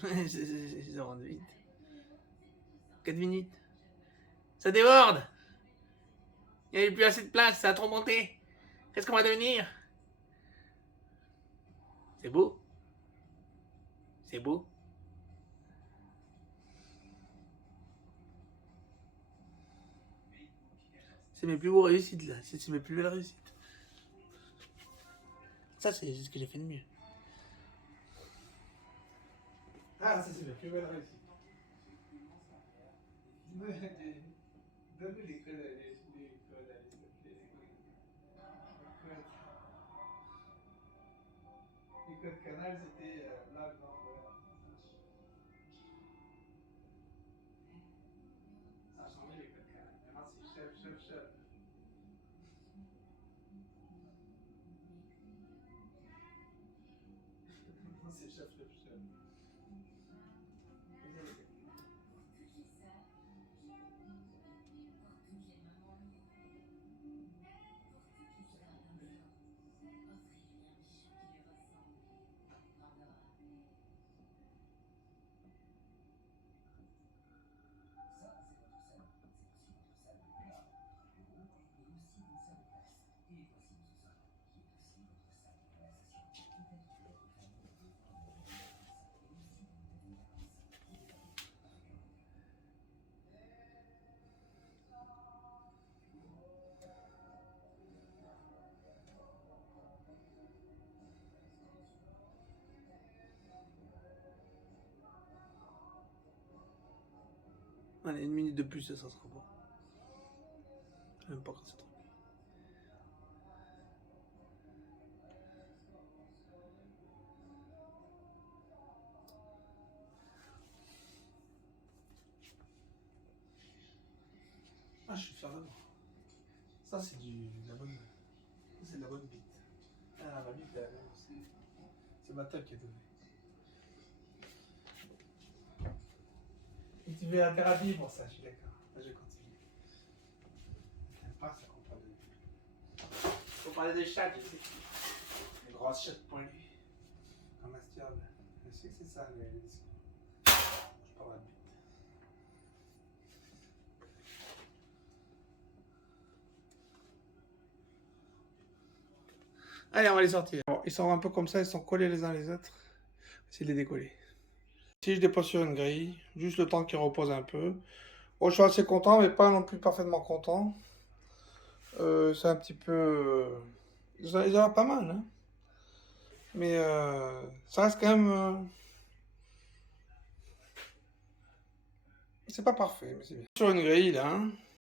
Ça rentre vite. 4 minutes. Ça déborde. Il n'y avait plus assez de place, ça a trop monté. Qu'est-ce qu'on va devenir? C'est beau. C'est beau. C'est mes plus beaux réussites là. C'est mes plus belles réussites. Ça, c'est ce que j'ai fait de mieux. Ah, ça c'est la plus belle réussite. Donne-nous les codes à les codes à s'il te plaît. Les codes canal c'était blanc, blanc, vert. Ça a changé les codes canal. Maintenant c'est chef, chef, chef. Maintenant c'est chef, chef, chef. Allez, 1 minute de plus, ça sera bon. Même pas quand c'est trop. Ah, je suis fier de moi. Ça c'est de la bonne. C'est de la bonne bite. Ah, ma bite, c'est ma tête qui est donnée. Et tu veux la thérapie pour ça, je suis d'accord. Là, je continue. T'aimes pas ça qu'on parle de. Faut parler de chatte, je sais. Les grosses chattes poilues. Comme Astiable. Je sais que c'est ça, les discours. Je parle de bite. Allez, on va les sortir. Bon, ils sont un peu comme ça, ils sont collés les uns les autres. Essayer de les décoller. Si je dépose sur une grille, juste le temps qu'ils reposent un peu. Bon, je suis assez content, mais pas non plus parfaitement content. C'est un petit peu. Ils ont l'air pas mal, hein. Mais ça reste quand même. C'est pas parfait, mais c'est bien. Sur une grille, là, hein.